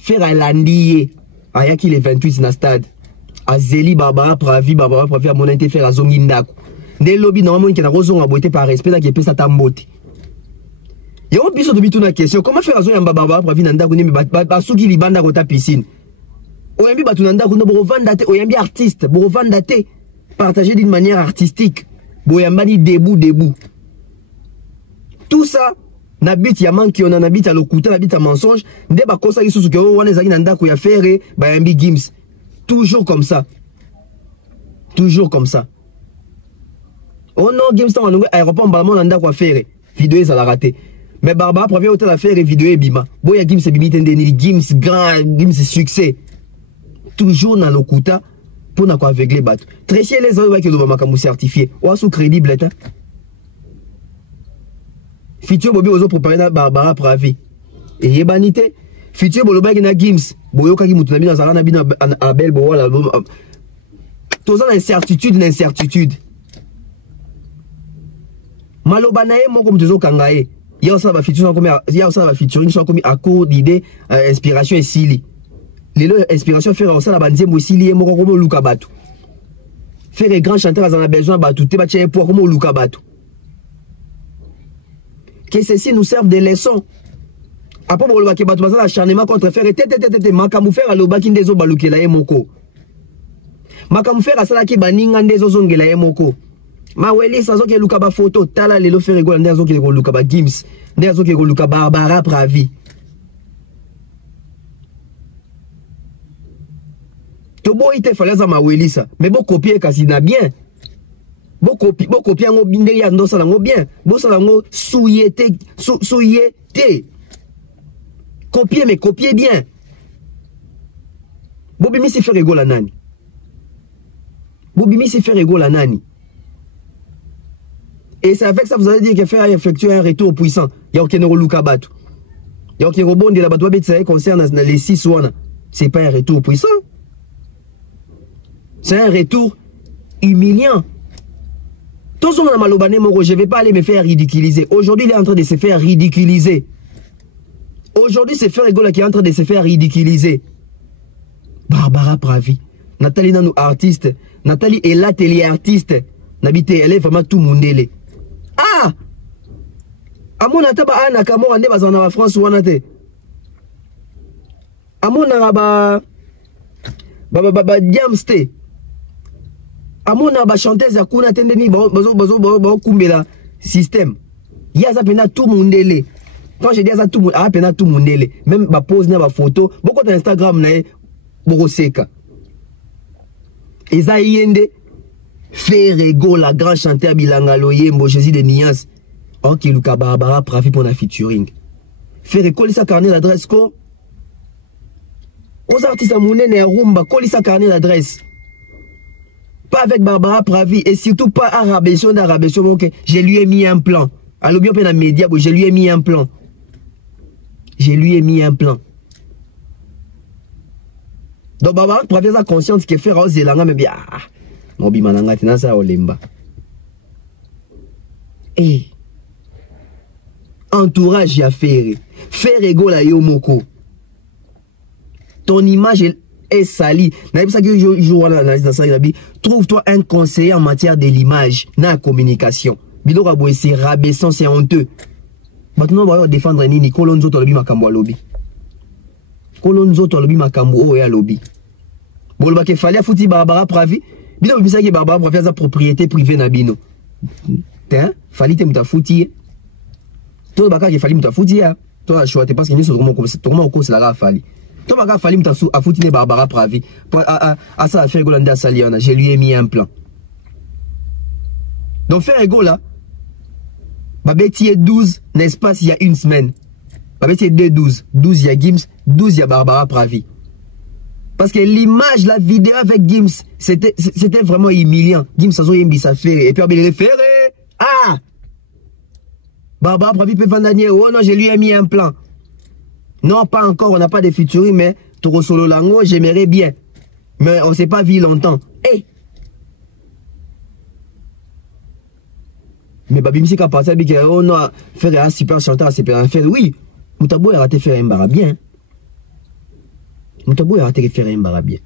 Faire à landier. Ayaki les 28 na stade. Azeli Barbara Pravi a mon été faire à zongi ndako. Des lobbies normalement qui n'a pas beauté par respect qui peut s'atamboter. Et on peut se demander une question comment faire à zongi Barbara Pravi ndako ni ba suki libanda kota piscine. Oyambi batunanda kuno bo vandate oyambi artiste bo vandate partager d'une manière artistique boyambani debout tout ça nabiti ya manki on nabiti à lokuta nabiti à mensonge nde ba kosa isusu ke wana zaki nanda ko ya faire bayambi Gims toujours comme ça oh non Gims tant on aéroport balement nanda ko faire vidéo ça l'a raté mais Barbara Pravi autant la faire vidéo et bima boya Gims bimi tendeni Gims grand Gims succès toujours dans le kuta pour n'a quoi aveugler bat. Très cher les autres qui le makamu certifié. Ou sous crédible là. Futur bobi ozo préparer na Barbara Pravi. Et yebanité. Futur boloba na Gims. Boyoka ki mutu na bina zara na bina abel bo wala. Toza l'incertitude. Maloba na ye moko mutu zo kangaye. il y a aussi la featuring sont comme à court d'idées inspiration et sili les inspiration faire ça la bandième aussi lié moko comme Luka Batu faire les grands chanteurs en a besoin Batu te battre pour comme Luka Batu que ceci nous serve de leçons après pour le baki Batu ça acharnement contre faire tete makamu faire le baki ndezo balukela emoko makamu faire ça ki baninga ndezo zongela emoko maweli sazo ke Luka ba photo tala lelo faire ego ndezo ke Luka ba Gims ndezo ke Luka Barbara Pravi Tobo ite fallait ça maweli ça mais bon copier kasi na bien bon copier ngo binde ya ndo sala ngo bien bo sala ngo souyete copier mais copier bien bobimi si faire ego la nani bobimi si faire ego la nani et c'est avec ça vous allez dire que faire effectuer un retour puissant il y a aucun Luka Batu il y a aucun rebond de la Batu ça concerne les 6 wana c'est pas un retour puissant. C'est un retour humiliant. Tout ce monde je ne vais pas aller me faire ridiculiser. Aujourd'hui, il est en train de se faire ridiculiser. Aujourd'hui, c'est Ferregola qui est en train de se faire ridiculiser. Barbara Pravi. Nathalie Nanou artiste. Nathalie est là, elle est artiste. Nabité, elle est vraiment tout mondele. Ah! Amon ataba ana kamo ande bazana ba France wanate. Amon na ba Diamste. Amona ba chanteuse akuna tendeni bazo kumbela système. Yaza pena tout mundele. Quand je dis ça tout monde a pena tout mundele. Même ba pose na ba photo, beaucoup d'Instagram na boko seka. Eza yende Ferrego la grand chanteur bilanga loyembo Jésus de Nias. Ok Luka Barbara Pravi pour la featuring. Ferrego lisa carnet l'adresse ko. Aux artistes amounene rumba ko lisa carnet l'adresse. Pas avec Barbara Pravi et surtout pas Arabession d'Arabession. Donc, je lui ai mis un plan. Alors bien dans les médias, je lui ai mis un plan. Je lui ai mis un plan. Donc Barbara Pravi a conscience que faire aux Zélanga mais bien mon bimananga tina ça olemba. Et entourage ya faire ego la yomoko. Ton image est salie. Trouve-toi un conseiller en matière de l'image, dans la communication. Bilorabo c'est rabaissant, c'est honteux. Maintenant, on va défendre Nini. Kolonzo tolobi makambo lobby. Kolonzo tolobi makambo o ya lobby. Bolba ke fallait fouti Barbara Pravi. Bilo bisa ke Barbara Pravi a sa propriété privée na bino. Hein? Fallait te muta fouti. Tout baka ke fallait muta fouti ya. Toi a choisi parce que ni so comment on c'est la fallait. Toi, tu as fait à foutre Barbara Pravi. À ça, faire Golanda Saliana. Je lui ai mis un plan. Donc, faire ego là. Babeti est 12, n'est-ce pas, il y a une semaine. Babeti est 12. 12, il y a Gims. 12, il y a Barbara Pravi. Parce que l'image, la vidéo avec Gims, c'était vraiment humiliant. Gims, ça a fait. Et puis, il est ferré. Ah! Barbara Pravi peut vendre. Oh non, je lui ai mis un plan. Non, pas encore, on n'a pas de featuring, mais Toro Solo Lango, j'aimerais bien. Mais on ne s'est pas vu longtemps. Hey! Mais Babim si quand ça dit que oh non, faire un super chanteur, c'est pas faire. Oui, Moutabou a raté faire un bar bien. Moutabou a raté faire un bar bien.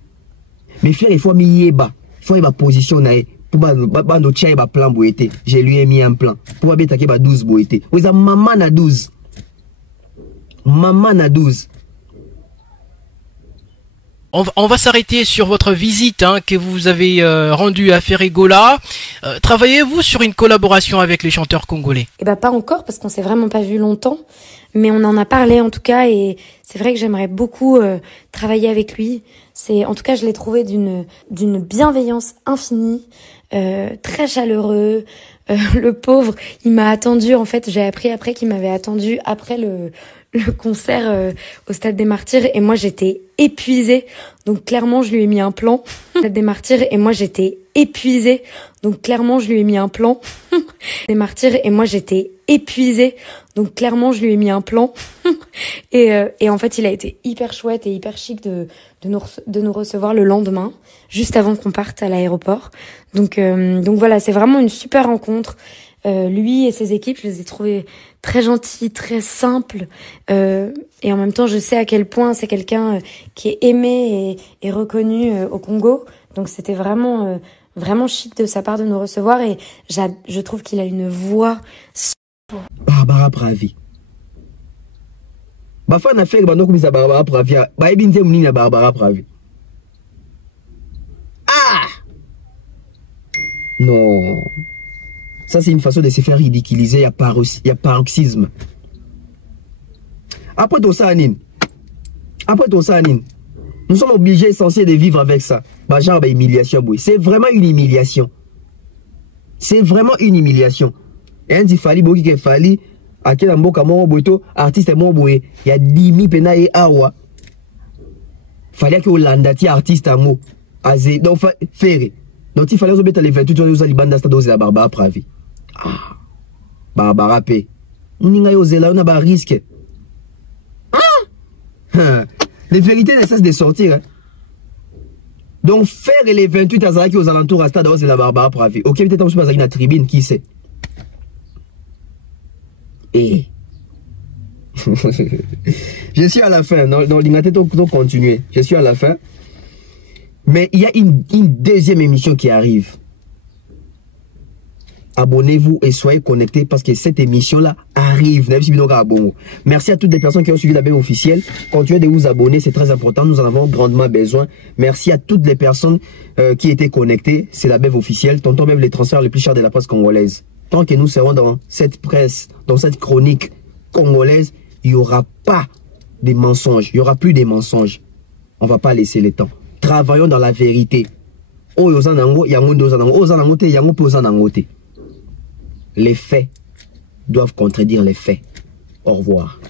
Mais faire il faut mis bas, il faut y position nae. Pour ba no tchai ba plan boité. Je lui ai mis un plan. Pour ba beta ke ba 12 boité. Oui ça maman na 12. Maman na 12. On va s'arrêter sur votre visite que vous avez rendue à Ferregola. Travaillez-vous sur une collaboration avec les chanteurs congolais? Eh ben pas encore parce qu'on s'est vraiment pas vu longtemps, mais on en a parlé en tout cas et c'est vrai que j'aimerais beaucoup travailler avec lui. En tout cas je l'ai trouvé d'une bienveillance infinie, très chaleureux. Le pauvre, il m'a attendu en fait. J'ai appris après qu'il m'avait attendu après le concert au Stade des Martyrs et moi j'étais épuisée. Donc clairement je lui ai mis un plan. Stade des Martyrs et moi j'étais épuisée. Donc clairement je lui ai mis un plan. Des Martyrs et moi j'étais épuisée. Donc clairement je lui ai mis un plan. et en fait il a été hyper chouette et hyper chic de nous recevoir le lendemain, juste avant qu'on parte à l'aéroport. Donc voilà, c'est vraiment une super rencontre. lui et ses équipes, je les ai trouvés très gentils, très simples. Et en même temps, je sais à quel point c'est quelqu'un qui est aimé et reconnu au Congo. Donc c'était vraiment chic de sa part de nous recevoir. Et je trouve qu'il a une voix... Barbara Pravi. Bafana fait que comme ça Barbara Pravi. Ba ebinte munina Barbara Pravi. Ah! Non. Ça c'est une façon de se faire ridiculiser, il y a paroxysme. Après tout ça, Anine. Nous sommes obligés, censés de vivre avec ça. Bah genre bah, humiliation, boy. C'est vraiment une humiliation. C'est vraiment une humiliation. Et un dit fali boki ke fali à quel mboka mo boito artiste mo boy. Il y a 10 000 pena et awa. Fallait que Hollandati artiste à mo. Azé donc faire. Donc il fallait mettre les 28 jours aux banda stade de la Barbara Pravi. Ah. Barbara P. Ninga yo zela on a ba risque. Ah. Les vérités ne cessent de sortir. Hein. Donc faire les 28 Azaraki aux alentours à stade de la Barbara Pravi. OK, peut-être on se passe à une tribune qui sait. Et je suis à la fin. Dans l'Ingaté, donc continuer. Je suis à la fin. Mais il y a une deuxième émission qui arrive. Abonnez-vous et soyez connectés parce que cette émission-là arrive. Merci à toutes les personnes qui ont suivi la BEV officielle. Continuez de vous abonner, c'est très important. Nous en avons grandement besoin. Merci à toutes les personnes qui étaient connectées. C'est la BEV officielle. Tonton Bev, les transferts les plus chers de la presse congolaise. Tant que nous serons dans cette presse, dans cette chronique congolaise, il n'y aura pas de mensonges. Il n'y aura plus de mensonges. On ne va pas laisser le temps. Travaillons dans la vérité. Les faits doivent contredire les faits. Au revoir.